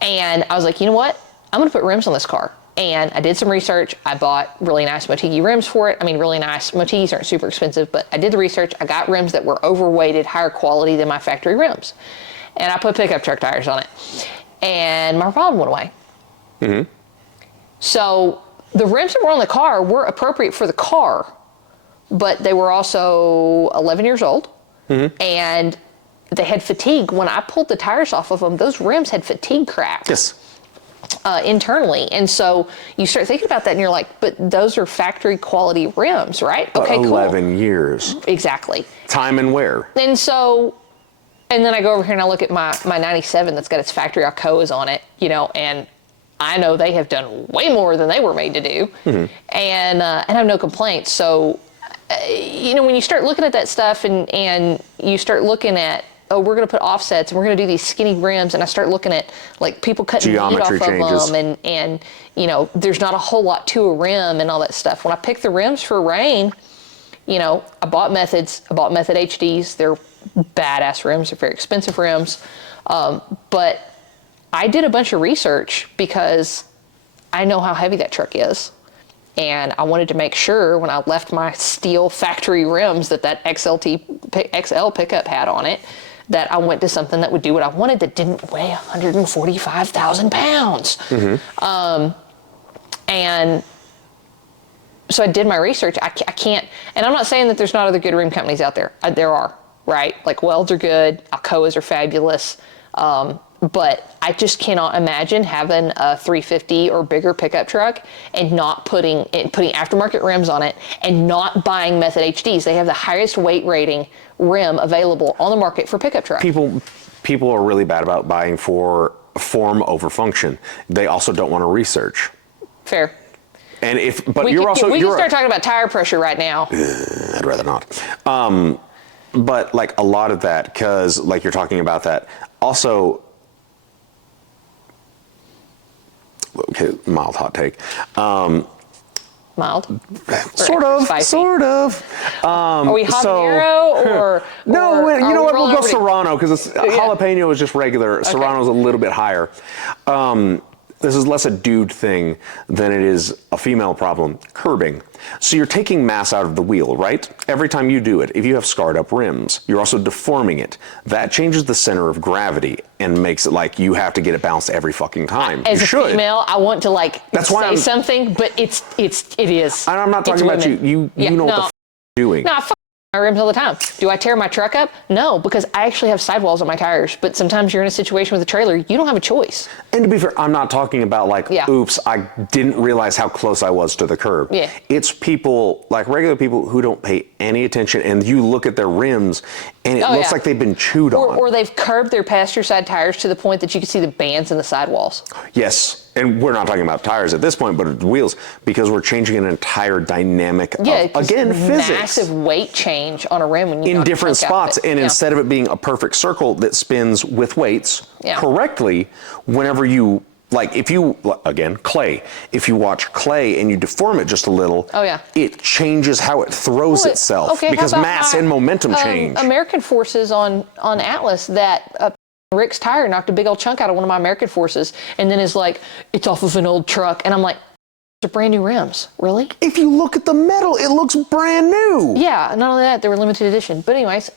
And I was like, you know what? I'm going to put rims on this car. And I did some research. I bought really nice Motegi rims for it. I mean, really nice. Motegis aren't super expensive, but I did the research. I got rims that were overweighted, higher quality than my factory rims. And I put pickup truck tires on it. And my problem went away. So the rims that were on the car were appropriate for the car, but they were also 11 years old. And they had fatigue. When I pulled the tires off of them, those rims had fatigue cracks. Yes. Internally. And so you start thinking about that and you're like, but those are factory quality rims, right? But Okay, 11 years. cool. Exactly. Time and wear. And so, and then I go over here and I look at my 97 that's got its factory Alcoas on it, you know, and I know they have done way more than they were made to do. And I have no complaints. So, you know, when you start looking at that stuff and you start looking at, oh, we're going to put offsets and we're going to do these skinny rims, and I start looking at like people cutting meat off Geometry changes. of them, and you know, there's not a whole lot to a rim and all that stuff. When I picked the rims for Rain, you know, I bought Methods, I bought Method HDs. They're badass rims. They're very expensive rims, but I did a bunch of research because I know how heavy that truck is. And I wanted to make sure when I left my steel factory rims that XL pickup had on it, that I went to something that would do what I wanted that didn't weigh 145,000 pounds. And so I did my research. I can't, and I'm not saying that there's not other good rim companies out there. There are, right? Like Welds are good, Alcoas are fabulous. But I just cannot imagine having a 350 or bigger pickup truck and not putting aftermarket rims on it and not buying Method HDs. They have the highest weight rating rim available on the market for pickup truck. People are really bad about buying for form over function. They also don't want to research. Fair. And we can start talking about tire pressure right now. I'd rather not. But like a lot of that, because like you're talking about that, also. Okay, mild hot take. Mild? Sort of. Are we habanero or No, or you know what? We'll go over to- Serrano because jalapeno is just regular. Serrano's a little bit higher. less a dude thing than it is a female problem. Curbing. So you're taking mass out of the wheel, right? Every time you do it, if you have scarred up rims, you're also deforming it. That changes the center of gravity and makes it like you have to get it balanced every fucking time. As a female, I want to like say something, but it is. I'm not talking about you. You know what the you're doing. No, I fuck my rims all the time. Do I tear my truck up? No, because I actually have sidewalls on my tires. But sometimes you're in a situation with a trailer, you don't have a choice. And to be fair, I'm not talking about like, oops, I didn't realize how close I was to the curb. Yeah. It's people, like regular people who don't pay any attention, and you look at their rims and it looks like they've been chewed on. Or they've curbed their passenger side tires to the point that you can see the bands in the sidewalls. Yes. And we're not talking about tires at this point, but wheels, because we're changing an entire dynamic of, again, physics. Massive weight change on a rim when you in different spots. And instead of it being a perfect circle that spins with weights correctly, whenever you, like if you, again, clay, if you watch clay and you deform it just a little, it changes how it throws itself because mass and momentum change. American forces on Atlas that Rick's tire knocked a big old chunk out of one of my American forces and then is like, it's off of an old truck. And I'm like, they're brand new rims. Really? If you look at the metal, it looks brand new. Yeah, not only that, they were limited edition. But anyways,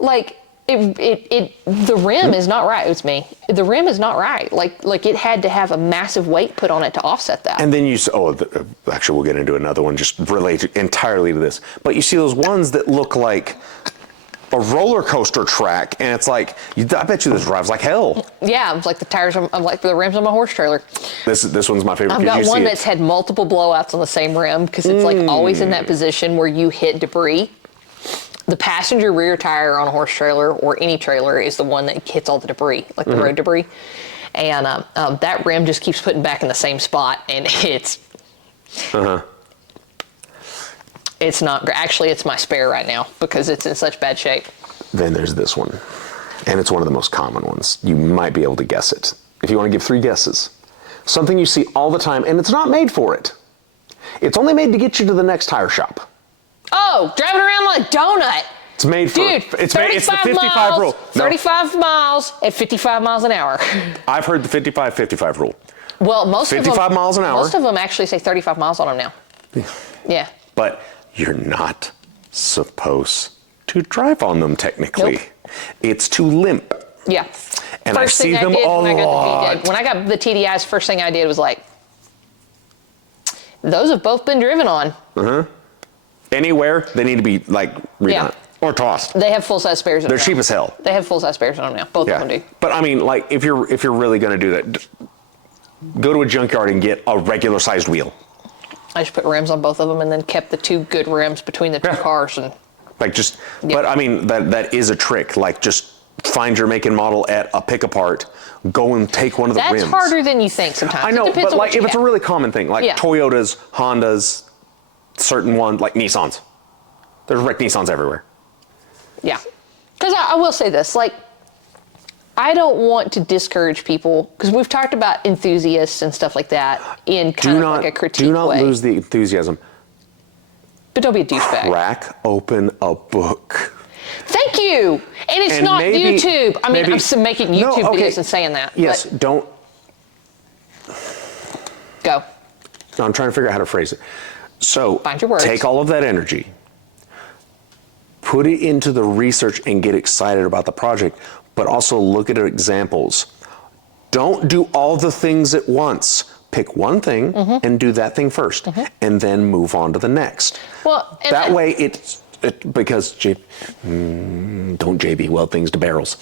like the rim is not right. It's me. The rim is not right. Like it had to have a massive weight put on it to offset that. And then you, actually we'll get into another one just related entirely to this. But you see those ones that look like a roller coaster track, and it's like, I bet you this drives like hell. Yeah, it's like the tires, like the rims on my horse trailer. This one's my favorite. I've got one that's had multiple blowouts on the same rim because it's like always in that position where you hit debris. The passenger rear tire on a horse trailer or any trailer is the one that hits all the debris, like the road debris. And that rim just keeps putting back in the same spot, and it's not, actually it's my spare right now because it's in such bad shape. Then there's this one, and it's one of the most common ones. You might be able to guess it. If you want to give 3 guesses. Something you see all the time, and it's not made for it. It's only made to get you to the next tire shop. Oh, driving around like a donut. It's made for, dude, it's the 55 rule. 35 miles at 55 miles an hour. I've heard the 55 rule. Well, most 55 miles an hour. Most of them actually say 35 miles on them now. Yeah. But you're not supposed to drive on them technically. Nope. It's too limp. Yeah. And I see them a lot. When I got the TDIs, first thing I did was like, those have both been driven on. Anywhere, they need to be like redone or tossed. They have full-size spares. They're cheap as hell. They have full-size spares on them now. Both of them do. But I mean, like if you're really going to do that, go to a junkyard and get a regular-sized wheel. I just put rims on both of them and then kept the 2 good rims between the 2 cars and. Like just, but I mean that is a trick. Like just find your make and model at a pick apart. Go and take one of the rims. That's harder than you think sometimes. I know, but like if it's a really common thing, like Toyotas, Hondas, certain one, like Nissans. There's wrecked Nissans everywhere. Yeah. Because I will say this, like, I don't want to discourage people, because we've talked about enthusiasts and stuff like that in kind of like a critique way. Do not lose the enthusiasm. But don't be a douchebag. Crack open a book. Thank you. And it's not YouTube. I mean, I'm making YouTube videos and saying that. Yes, don't. Go. No, I'm trying to figure out how to phrase it. So find your words. Take all of that energy, put it into the research and get excited about the project, but also look at examples. Don't do all the things at once. Pick one thing and do that thing first, and then move on to the next. Well, that way because don't JB weld things to barrels.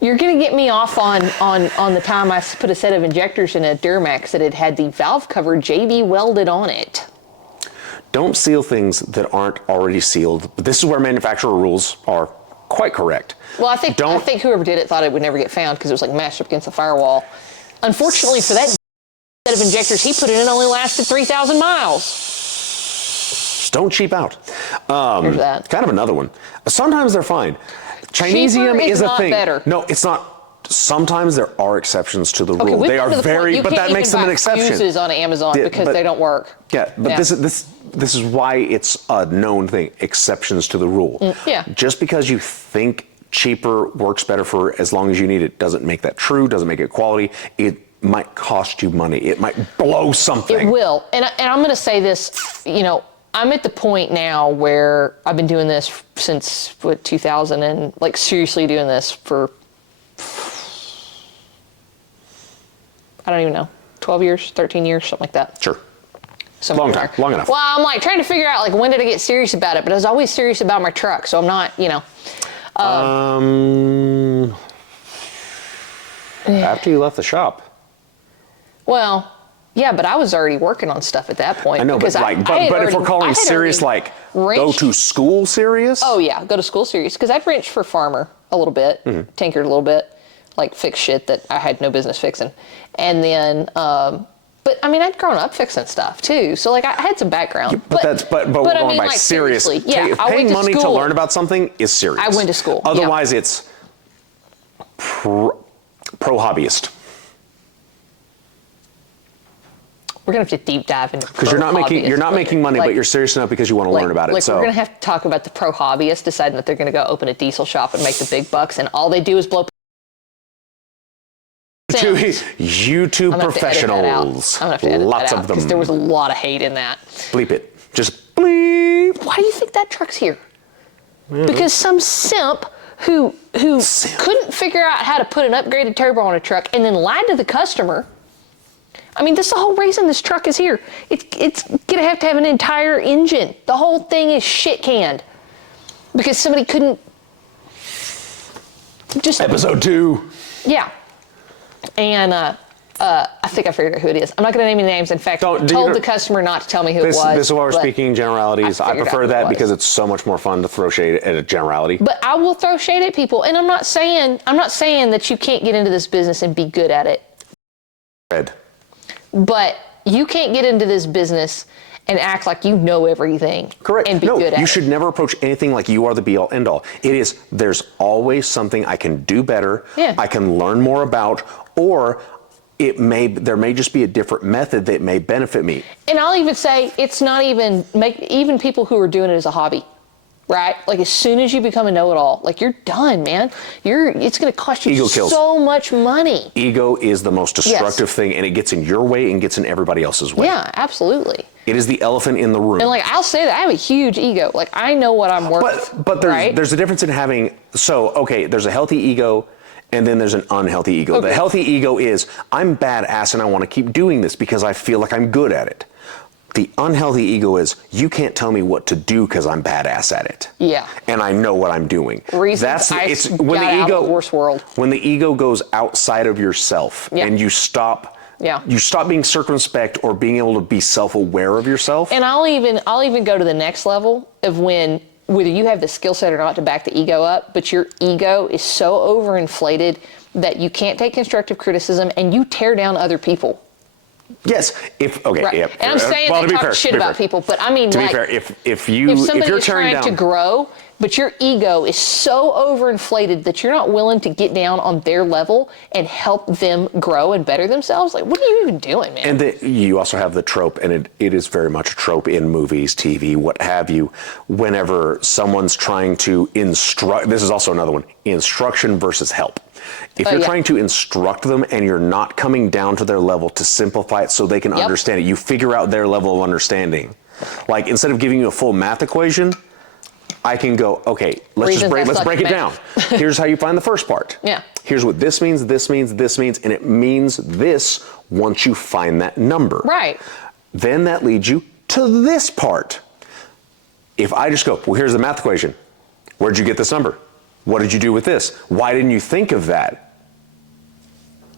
You're going to get me off on the time I put a set of injectors in a Duramax that had the valve cover JB welded on it. Don't seal things that aren't already sealed. But this is where manufacturer rules are quite correct. Well, I think whoever did it thought it would never get found because it was like mashed up against the firewall. Unfortunately for that set of injectors he put in only lasted 3,000 miles. Don't cheap out. Here's that. Kind of another one. Sometimes they're fine. Chinesium is a thing. Better. No, it's not. Sometimes there are exceptions to the rule. They are very, but that makes them an exception. Fuses on Amazon because they don't work. Yeah, but this is why it's a known thing. Exceptions to the rule. Yeah. Just because you think cheaper, works better for as long as you need it, doesn't make that true, doesn't make it quality. It might cost you money. It might blow something. It will. And I'm going to say this, you know, I'm at the point now where I've been doing this since 2000 and like seriously doing this for, I don't even know, 12 years, 13 years, something like that. Sure. Somewhere Long time, long enough. Well, I'm like trying to figure out like when did I get serious about it, but I was always serious about my truck, so I'm not, you know. After you left the shop. Well, yeah, but I was already working on stuff at that point. I know, but like, but if we're calling serious, like go to school serious. Oh yeah, go to school serious, because I'd wrenched for Farmer a little bit, tinkered a little bit, like fix shit that I had no business fixing, and then. But I mean, I'd grown up fixing stuff too, so like I had some background. But we're I going mean, by like, serious. seriously, yeah, I Paying went to money to school. learn about something is serious. I went to school. Otherwise, it's pro hobbyist. We're gonna have to deep dive into Because you're not making money, like, but you're serious enough because you want to learn about it. Like So we're gonna have to talk about the pro hobbyist deciding that they're gonna go open a diesel shop and make the big bucks, and all they do is blow. YouTube professionals. I'm gonna have to edit Lots that out, of them. because there was a lot of hate in that. Bleep it. Just bleep. Why do you think that truck's here? Because some simp who couldn't figure out how to put an upgraded turbo on a truck and then lied to the customer. I mean, that's the whole reason this truck is here. It's gonna have to have an entire engine. The whole thing is shit canned because somebody couldn't just Episode 2. Yeah. And I think I figured out who it is. I'm not going to name any names. In fact, I told the customer not to tell me who it was. This is why we're speaking generalities. I prefer that because it's so much more fun to throw shade at a generality. But I will throw shade at people, and I'm not saying that you can't get into this business and be good at it. Red. But you can't get into this business and act like you know everything. Correct. And be good at it. You should never approach anything like you are the be all end all. There's always something I can do better. Yeah. I can learn more about, or there may just be a different method that may benefit me. And I'll even say it's not even people who are doing it as a hobby, right? Like as soon as you become a know-it-all, like you're done, man. It's going to cost you so much money. Ego is the most destructive thing, and it gets in your way and gets in everybody else's way. Yeah, absolutely. It is the elephant in the room. And like I'll say that I have a huge ego. Like I know what I'm worth. But there's a difference in having. So okay, there's a healthy ego, and then there's an unhealthy ego. Okay. The healthy ego is I'm badass and I want to keep doing this because I feel like I'm good at it. The unhealthy ego is you can't tell me what to do because I'm badass at it. Yeah. And I know what I'm doing. When the worst world. When the ego goes outside of yourself and you stop. Yeah. You stop being circumspect or being able to be self-aware of yourself. And I'll even go to the next level of whether you have the skill set or not to back the ego up, but your ego is so overinflated that you can't take constructive criticism and you tear down other people. Yes. Right. Yeah. And I'm saying they talk shit about people, but I mean, to be fair, if you're trying to grow, but your ego is so overinflated that you're not willing to get down on their level and help them grow and better themselves, like what are you even doing, man? And you also have the trope, and it is very much a trope in movies, TV, what have you, whenever someone's trying to instruct, this is also another one, instruction versus help. If you're trying to instruct them and you're not coming down to their level to simplify it so they can understand it, you figure out their level of understanding. Like instead of giving you a full math equation, I can go, okay, let's break it down. Here's how you find the first part. Yeah. Here's what this means, and it means this once you find that number. Right. Then that leads you to this part. If I just go, well, here's the math equation. Where'd you get this number? What did you do with this? Why didn't you think of that?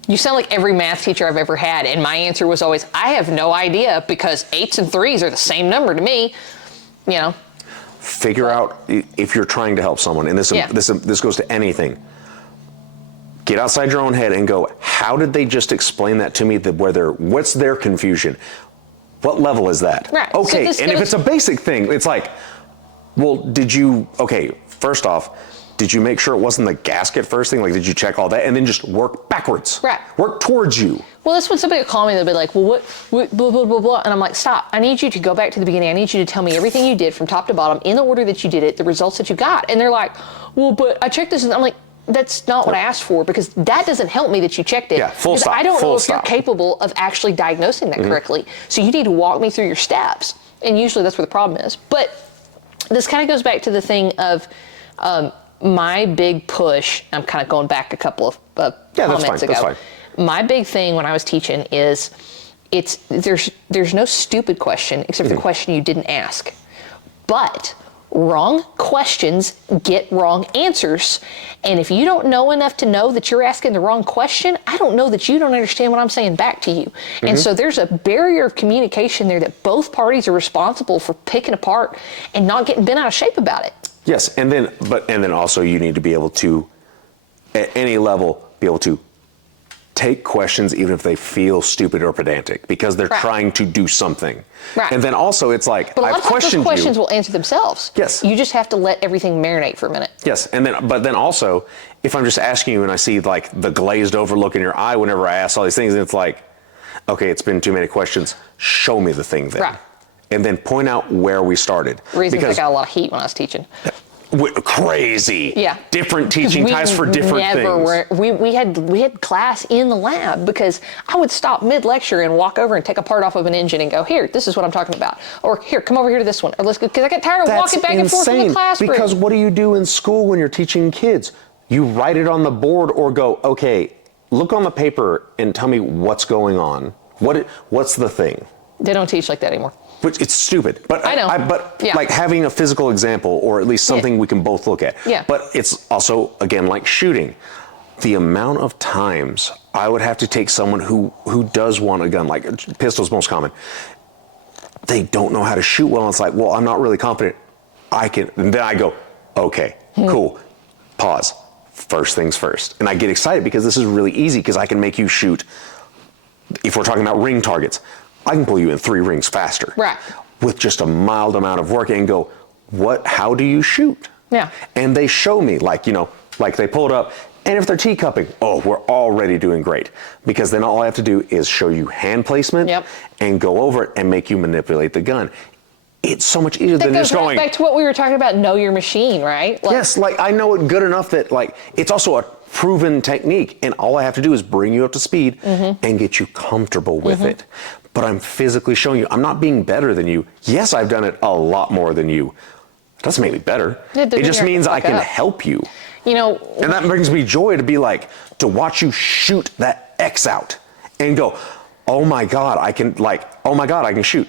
You sound like every math teacher I've ever had, and my answer was always, I have no idea because 8s and 3s are the same number to me, you know. Figure out if you're trying to help someone, and this goes to anything. Get outside your own head and go, how did they just explain that to me? What's their confusion? What level is that? Right. Okay, and if it's a basic thing, it's like, well, first off, did you make sure it wasn't the gasket first thing? Like, did you check all that? And then just work backwards. Right. Work towards you. Well, that's when somebody will call me, they'll be like, well, what, blah, blah, blah, blah. And I'm like, stop. I need you to go back to the beginning. I need you to tell me everything you did from top to bottom in the order that you did it, the results that you got. And they're like, well, but I checked this, and I'm like, that's not what I asked for, because that doesn't help me that you checked it. Yeah, full because stop. I don't full know if stop. you're capable of actually diagnosing that correctly. So you need to walk me through your steps. And usually that's where the problem is. But this kind of goes back to the thing of my big push. I'm kind of going back a couple of comments ago. That's fine. My big thing when I was teaching is there's no stupid question except for the question you didn't ask. But wrong questions get wrong answers. And if you don't know enough to know that you're asking the wrong question, I don't know that you don't understand what I'm saying back to you. And so there's a barrier of communication there that both parties are responsible for picking apart and not getting bent out of shape about it. Yes, and then also you need to be able to, at any level, be able to take questions even if they feel stupid or pedantic, because they're trying to do something. Right. And then also it's like, But a lot I've of times those questioned questions you. will answer themselves. Yes. You just have to let everything marinate for a minute. Yes, but then also, if I'm just asking you and I see like the glazed over look in your eye whenever I ask all these things, and it's like, okay, it's been too many questions. Show me the thing then. Right. And then point out where we started. Reasons I got a lot of heat when I was teaching. Crazy. Yeah. Different teaching types for different things. We had class in the lab because I would stop mid-lecture and walk over and take a part off of an engine and go, here, this is what I'm talking about. Or here, come over here to this one. Or let's go, because I got tired of walking back and forth in the classroom. Because what do you do in school when you're teaching kids? You write it on the board or go, okay, look on the paper and tell me what's going on. What's the thing? They don't teach like that anymore. Which it's stupid, but I know. Like having a physical example or at least something we can both look at. Yeah. But it's also, again, like shooting. The amount of times I would have to take someone who does want a gun, like pistol's most common. They don't know how to shoot well. And it's like, well, I'm not really confident. And then I go, okay, cool. Pause. First things first. And I get excited because this is really easy because I can make you shoot. If we're talking about ring targets, I can pull you in 3 rings faster. Right. With just a mild amount of work and go, how do you shoot? Yeah. And they show me, like they pull it up, and if they're teacupping, we're already doing great. Because then all I have to do is show you hand placement and go over it and make you manipulate the gun. It's so much easier than just going. Back to what we were talking about, know your machine, right? Yes, I know it good enough that it's also a proven technique, and all I have to do is bring you up to speed and get you comfortable with it. But I'm physically showing you, I'm not being better than you. Yes, I've done it a lot more than you. It doesn't make me better. It just means I can help you. And that brings me joy to watch you shoot that X out and go, oh my God, I can shoot.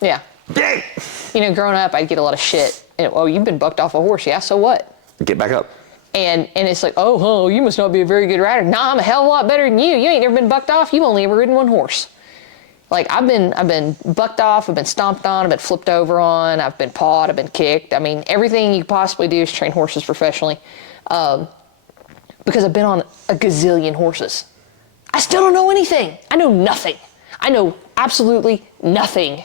Yeah. Dang. Growing up, I'd get a lot of shit. You've been bucked off a horse. Yeah, so what? Get back up. And it's like, you must not be a very good rider. Nah, I'm a hell of a lot better than you. You ain't never been bucked off. You've only ever ridden one horse. I've been bucked off, I've been stomped on, I've been flipped over on, I've been pawed, I've been kicked. I mean, everything you could possibly do is train horses professionally. Because I've been on a gazillion horses. I still don't know anything. I know nothing. I know absolutely nothing,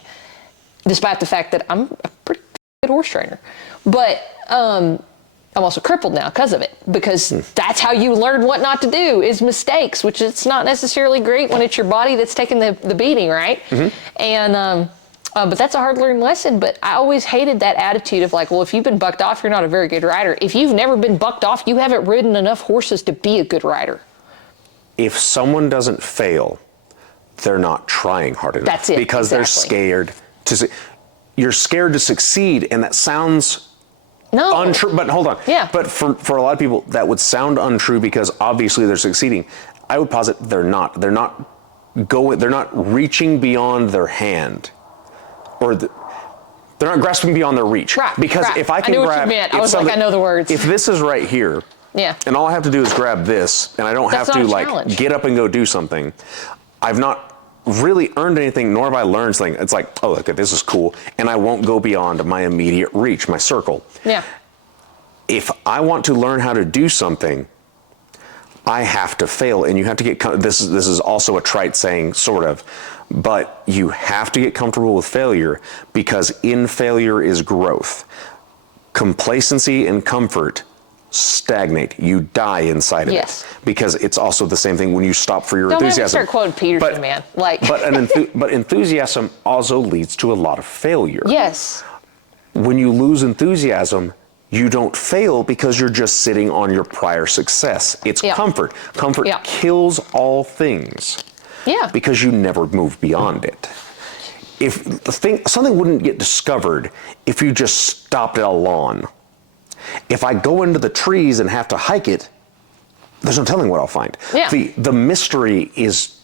despite the fact that I'm a pretty good horse trainer. But I'm also crippled now because of it, because that's how you learn what not to do is mistakes, which it's not necessarily great when it's your body that's taking the beating, right? And but that's a hard learned lesson. But I always hated that attitude of if you've been bucked off, you're not a very good rider. If you've never been bucked off, you haven't ridden enough horses to be a good rider. If someone doesn't fail, they're not trying hard enough. That's it. Because they're scared you're scared to succeed, and that sounds untrue, but hold on. Yeah. But for a lot of people, that would sound untrue because obviously they're succeeding. I would posit they're not. They're not reaching beyond their hand, or they're not grasping beyond their reach. Right. Because if I can grab, what you meant. I was I know the words. If this is right here, and all I have to do is grab this, and I don't have to get up and go do something, I've not really earned anything, nor have I learned something. It's like, okay, this is cool, and I won't go beyond my immediate reach, my circle. Yeah. If I want to learn how to do something, I have to fail, and you have to get. This is also a trite saying, sort of, but you have to get comfortable with failure, because in failure is growth. Complacency and comfort stagnate. You die inside of it, because it's also the same thing when you stop for your enthusiasm. Don't start quoting Peterson, man. But enthusiasm also leads to a lot of failure. Yes. When you lose enthusiasm, you don't fail because you're just sitting on your prior success. It's comfort. Comfort kills all things. Yeah. Because you never move beyond it. If something wouldn't get discovered if you just stopped at a lawn. If I go into the trees and have to hike it, there's no telling what I'll find. Yeah. The mystery is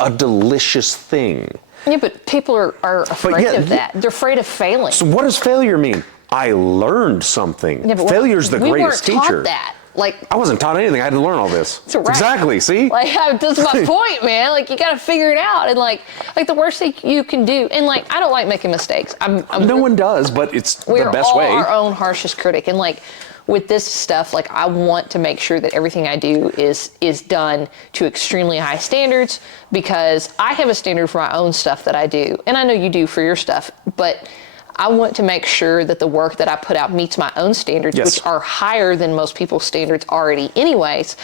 a delicious thing. Yeah, but people are afraid of that. They're afraid of failing. So what does failure mean? I learned something. Yeah, Failure's the greatest teacher. We weren't taught that. Like, I wasn't taught anything. I had to learn all this. That's right. Exactly. See? Like, that's my point, man. Like, you got to figure it out. And like the worst thing you can do. And like, I don't like making mistakes. No one does, but it's the best way. We're all our own harshest critic. And like, with this stuff, like, I want to make sure that everything I do is done to extremely high standards, because I have a standard for my own stuff that I do, and I know you do for your stuff, but I want to make sure that the work that I put out meets my own standards, which are higher than most people's standards already anyways.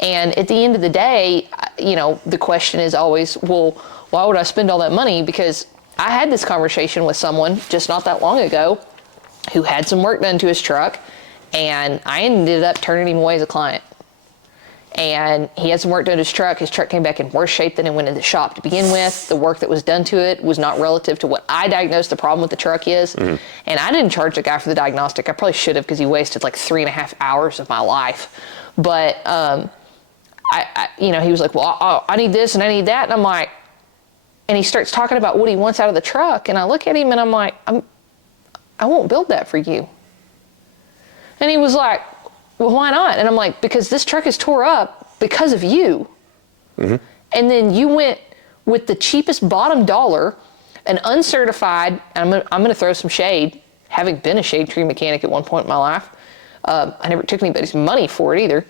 And at the end of the day, you know, the question is always, well, why would I spend all that money? Because I had this conversation with someone just not that long ago who had some work done to his truck, and I ended up turning him away as a client. And he had some work done to his truck. His truck came back in worse shape than it went into the shop to begin with. The work that was done to it was not relative to what I diagnosed the problem with the truck is. Mm-hmm. And I didn't charge the guy for the diagnostic. I probably should have, because he wasted like 3.5 hours of my life. But, you know, he was like, well, I need this and I need that. And I'm like, and he starts talking about what he wants out of the truck. And I look at him and I'm like, I won't build that for you. And he was like, well, why not? And I'm like, because this truck is tore up because of you. Mm-hmm. And then you went with the cheapest bottom dollar, an uncertified, and I'm going to throw some shade, having been a shade tree mechanic at one point in my life. I never took anybody's money for it either.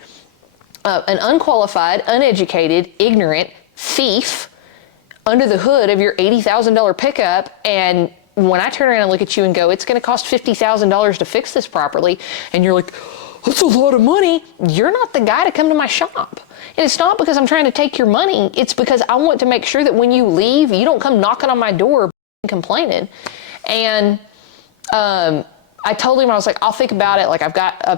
An unqualified, uneducated, ignorant thief under the hood of your $80,000 pickup. And when I turn around and look at you and go, it's going to cost $50,000 to fix this properly, and you're like, that's a lot of money. You're not the guy to come to my shop. And it's not because I'm trying to take your money. It's because I want to make sure that when you leave, you don't come knocking on my door complaining. And I told him, I was like, I'll think about it. Like, I've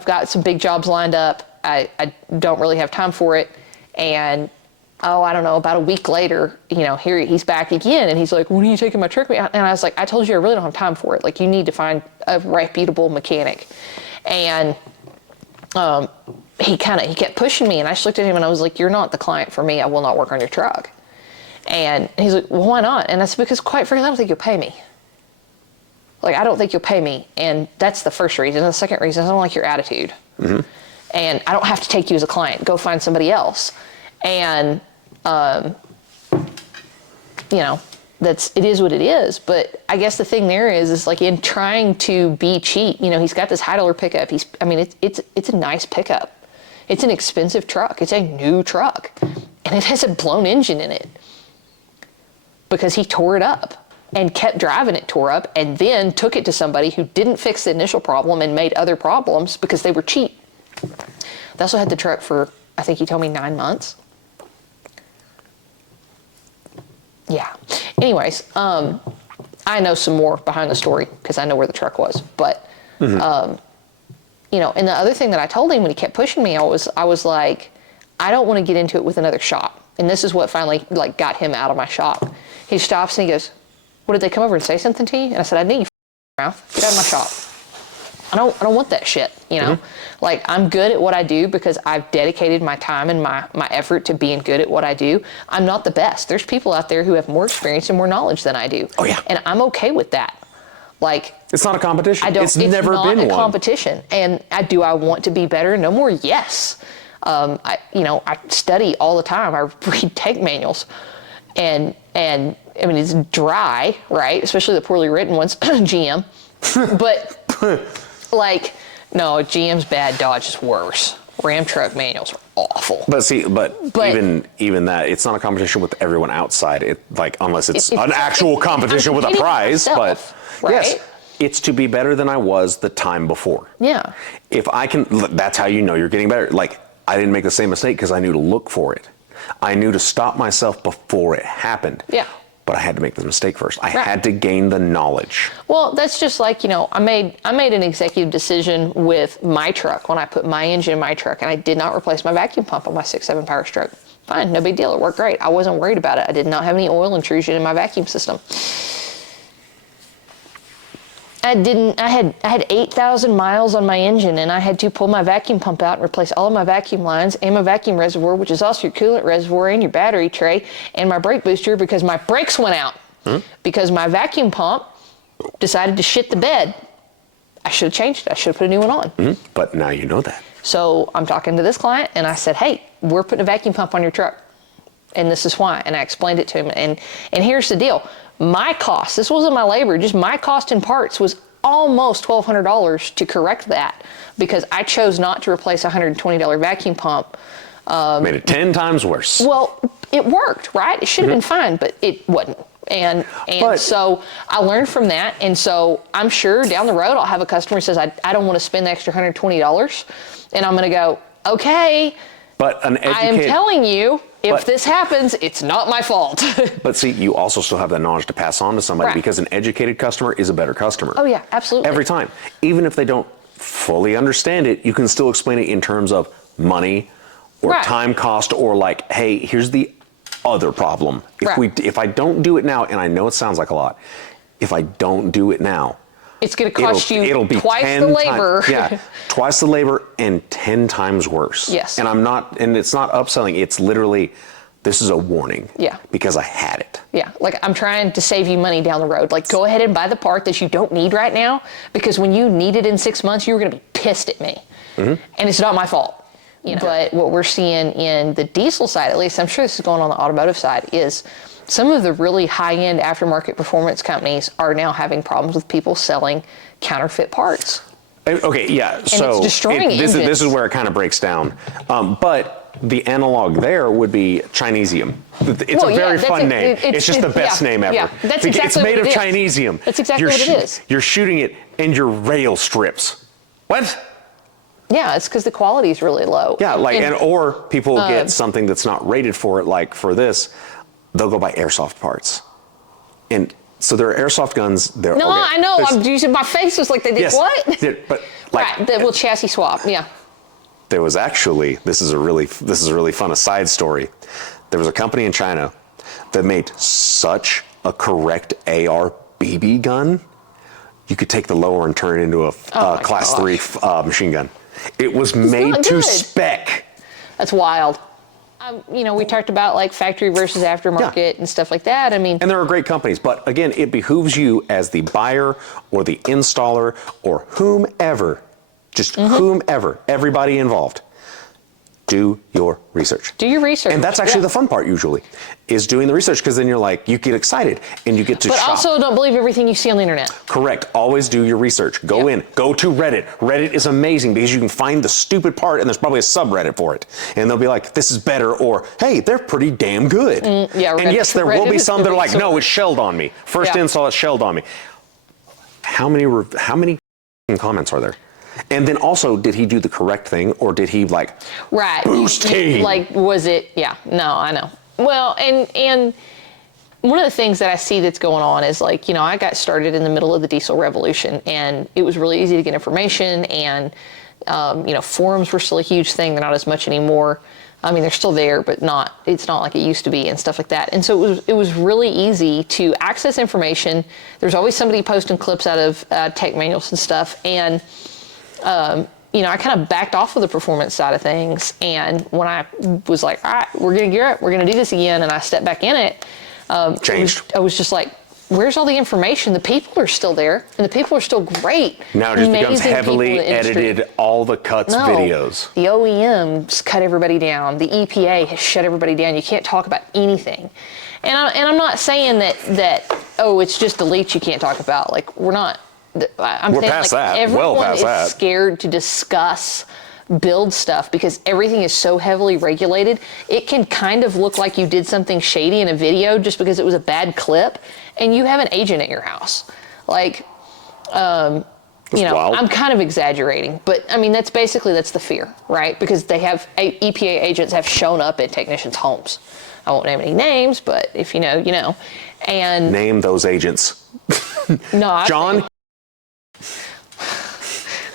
got some big jobs lined up. I don't really have time for it. And I don't know, about a week later, you know, here he's back again, and he's like, when are you taking my truck? And I was like, I told you I really don't have time for it. Like, you need to find a reputable mechanic. And he kept pushing me, and I just looked at him and I was like, you're not the client for me. I will not work on your truck. And he's like, well, why not? And that's because, quite frankly, I don't think you'll pay me. Like, I don't think you'll pay me. And that's the first reason. And the second reason is I don't like your attitude. Mm-hmm. And I don't have to take you as a client. Go find somebody else. And, you know, it is what it is. But I guess the thing there is like, in trying to be cheap, you know, he's got this high dollar pickup. It's a nice pickup. It's an expensive truck. It's a new truck, and it has a blown engine in it because he tore it up and kept driving it tore up, and then took it to somebody who didn't fix the initial problem and made other problems because they were cheap. They also had the truck for, I think he told me, 9 months. Yeah. Anyways, I know some more behind the story because I know where the truck was. But, you know, and the other thing that I told him when he kept pushing me, I was like, I don't want to get into it with another shop. And this is what finally, like, got him out of my shop. He stops and he goes, what, did they come over and say something to you? And I said, I need you mouth. Get out of my shop. I don't want that shit, you know? Mm-hmm. Like, I'm good at what I do because I've dedicated my time and my effort to being good at what I do. I'm not the best. There's people out there who have more experience and more knowledge than I do. Oh, yeah. And I'm okay with that. Like, it's not a competition. It's never not been a one. competition. And do I want to be better? No more? Yes. I study all the time. I read tank manuals. And I mean, it's dry, right? Especially the poorly written ones, GM. But like, no, GM's bad, Dodge is worse. Ram truck manuals are awful. But even that, it's not a competition with everyone outside. It, like, unless it's an actual competition with a prize. But right? yes, it's to be better than I was the time before. Yeah. If I can, that's how you know you're getting better. Like, I didn't make the same mistake because I knew to look for it. I knew to stop myself before it happened. Yeah. but I had to make this mistake first. I had to gain the knowledge. Well, that's just like, I made an executive decision with my truck when I put my engine in my truck, and I did not replace my vacuum pump on my 6.7 Power Stroke. Fine, no big deal. It worked great. I wasn't worried about it. I did not have any oil intrusion in my vacuum system. I had 8,000 miles on my engine, and I had to pull my vacuum pump out and replace all of my vacuum lines and my vacuum reservoir, which is also your coolant reservoir and your battery tray, and my brake booster because my brakes went out. Because my vacuum pump decided to shit the bed. I should have changed it. I should have put a new one on. But now you know that. So I'm talking to this client, and I said, hey, we're putting a vacuum pump on your truck, and this is why. And I explained it to him. And here's the deal. My cost, this wasn't my labor, just my cost in parts was almost $1,200 to correct that, because I chose not to replace a $120 vacuum pump. Made it 10 times worse. Well, it worked, right? It should have been fine, but it wasn't. And so I learned from that. And so I'm sure down the road, I'll have a customer who says, I don't want to spend the extra $120. And I'm going to go, okay, but I am telling you, if this happens, it's not my fault. But see, you also still have that knowledge to pass on to somebody, because an educated customer is a better customer. Oh yeah, absolutely. Every time. Even if they don't fully understand it, you can still explain it in terms of money or time cost, or like, hey, here's the other problem. If I don't do it now, and I know it sounds like a lot, if I don't do it now, it's going to cost it'll be twice the labor. Twice the labor and 10 times worse. Yes. And it's not upselling. It's literally, this is a warning. Yeah. Because I had it. Yeah. Like, I'm trying to save you money down the road. Like, go ahead and buy the part that you don't need right now, because when you need it in 6 months, you're going to be pissed at me. And it's not my fault. But what we're seeing in the diesel side, at least, I'm sure this is going on the automotive side, is some of the really high-end aftermarket performance companies are now having problems with people selling counterfeit parts. Okay, yeah. And so it's destroying this is where it kind of breaks down. But the analog there would be Chinesium. It's a very fun name. It's just the best name ever. Yeah, that's exactly it's made what of it is. Chinesium. That's exactly what it is. You're shooting it, and your rail strips. What? Yeah, it's because the quality is really low. Yeah, or people get something that's not rated for it, like for this, they'll go buy airsoft parts. And so there are airsoft guns. I know. I'm using my face was like, they did what? But like, that will chassis swap. Yeah. There was actually, this is a really fun aside story. There was a company in China that made such a correct AR BB gun, you could take the lower and turn it into a class 3 machine gun. It was made to spec. That's wild. We talked about like factory versus aftermarket and stuff like that. I mean, and there are great companies, but again, it behooves you as the buyer or the installer or whomever, whomever, everybody involved. Do your research. Do your research. And that's actually the fun part usually, is doing the research, because then you're like, you get excited and you get to shop. But also don't believe everything you see on the internet. Correct. Always do your research. Go to Reddit. Reddit is amazing because you can find the stupid part and there's probably a subreddit for it. And they'll be like, this is better, or, hey, they're pretty damn good. Reddit, and yes, there will be some that are like, no, it's shelled on me. First install, it's shelled on me. How many comments are there? And then also, did he do the correct thing, or did he boost team? Like, was it? Yeah, no, I know. Well, and one of the things that I see that's going on is I got started in the middle of the diesel revolution, and it was really easy to get information, and forums were still a huge thing. They're not as much anymore. I mean, they're still there, but it's not like it used to be and stuff like that. And so it was really easy to access information. There's always somebody posting clips out of tech manuals and stuff, and I kind of backed off of the performance side of things. And when I was like, all right, we're going to gear up, we're going to do this again, and I stepped back in it, changed. I was just like, where's all the information? The people are still there, and the people are still great. Now it just becomes heavily edited, all the cuts videos. The OEMs cut everybody down. The EPA has shut everybody down. You can't talk about anything. And I'm not saying that it's just deletes you can't talk about. Like, we're not. We're saying past that. Everyone Well past that. is scared to discuss build stuff because everything is so heavily regulated. It can kind of look like you did something shady in a video just because it was a bad clip, and you have an agent at your house. I'm kind of exaggerating, but I mean that's the fear, right? Because they have EPA agents have shown up at technicians' homes. I won't name any names, but if you know, you know. And Name those agents. no, John?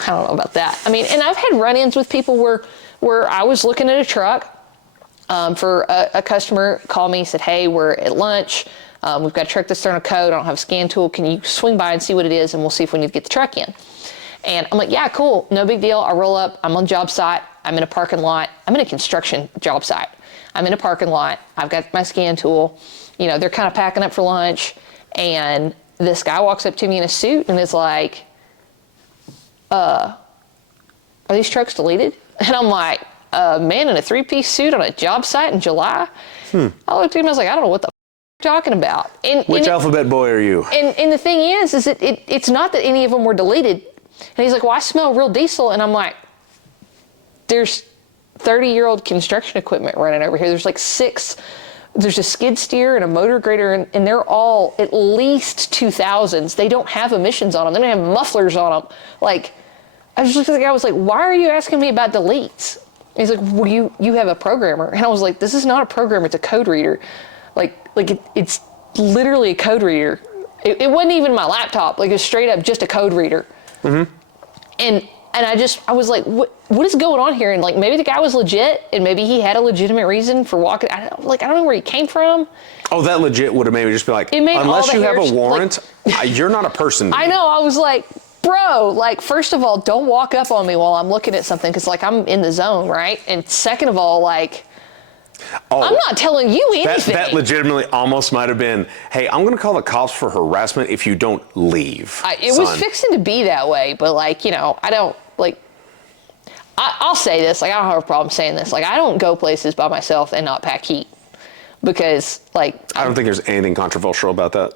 I don't know about that. I mean, and I've had run-ins with people where I was looking at a truck for a customer called me and said, hey, we're at lunch. We've got a truck that's throwing a code. I don't have a scan tool. Can you swing by and see what it is? And we'll see if we need to get the truck in. And I'm like, yeah, cool. No big deal. I roll up. I'm on job site. I'm in a parking lot. I'm in a construction job site. I'm in a parking lot. I've got my scan tool. You know, they're kind of packing up for lunch. And this guy walks up to me in a suit and is like, are these trucks deleted? And I'm like, a man in a 3-piece suit on a job site in July? I looked at him and I was like, I don't know what the you're talking about. Which alphabet boy are you? And the thing is that it's not that any of them were deleted. And he's like, well, I smell real diesel. And I'm like, there's 30-year-old construction equipment running over here. There's like 6. There's a skid steer and a motor grader, and they're all at least 2000s. They don't have emissions on them. They don't have mufflers on them. Like, I just looked at the guy, I was like, why are you asking me about deletes? And he's like, well, you have a programmer. And I was like, this is not a programmer, it's a code reader. It's literally a code reader. It wasn't even my laptop. Like, it's straight up just a code reader. Mm-hmm. And I was like, what is going on here? And like, maybe the guy was legit, and maybe he had a legitimate reason for walking. I don't know where he came from. Oh, that legit would have made me just be like, unless you have a warrant, you're not a person. I know. I was like, bro, like, first of all, don't walk up on me while I'm looking at something, because like I'm in the zone, right? And second of all, like, I'm not telling you anything. That legitimately almost might have been, hey, I'm going to call the cops for harassment if you don't leave. It was fixing to be that way, but like, you know, I don't, like, I'll say this, like, I don't have a problem saying this. Like, I don't go places by myself and not pack heat, because like, I don't think there's anything controversial about that.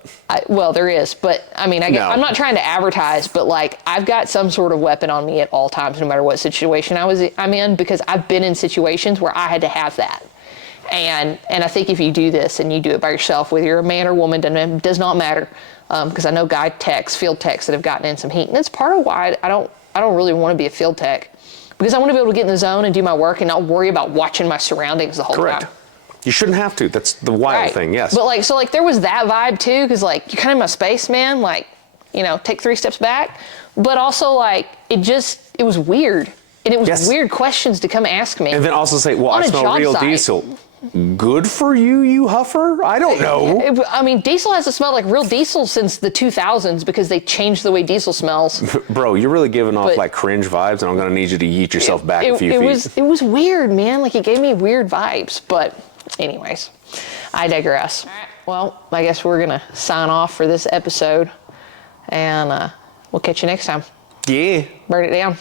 Well, there is, but I mean, No. I'm not trying to advertise, but like, I've got some sort of weapon on me at all times, no matter what situation I'm in, because I've been in situations where I had to have that. And I think if you do this and you do it by yourself, whether you're a man or woman, does not matter. Because I know field techs that have gotten in some heat, and that's part of why I don't really want to be a field tech, because I want to be able to get in the zone and do my work and not worry about watching my surroundings the whole Correct. time. You shouldn't have to. That's the wild thing. Yes. But like, so like, there was that vibe too, because like, you're kind of in my space, man. Like, you know, take 3 steps back. But also like, it was weird, and it was weird questions to come ask me. And then also say, well, I smell real diesel. Good for you, you huffer? I don't know. I mean, diesel hasn't smelled like real diesel since the 2000s, because they changed the way diesel smells. Bro, you're really giving off like cringe vibes, and I'm going to need you to yeet yourself back a few feet. It was weird, man. Like, it gave me weird vibes. But anyways, I digress. All right. Well, I guess we're going to sign off for this episode, and we'll catch you next time. Yeah. Burn it down.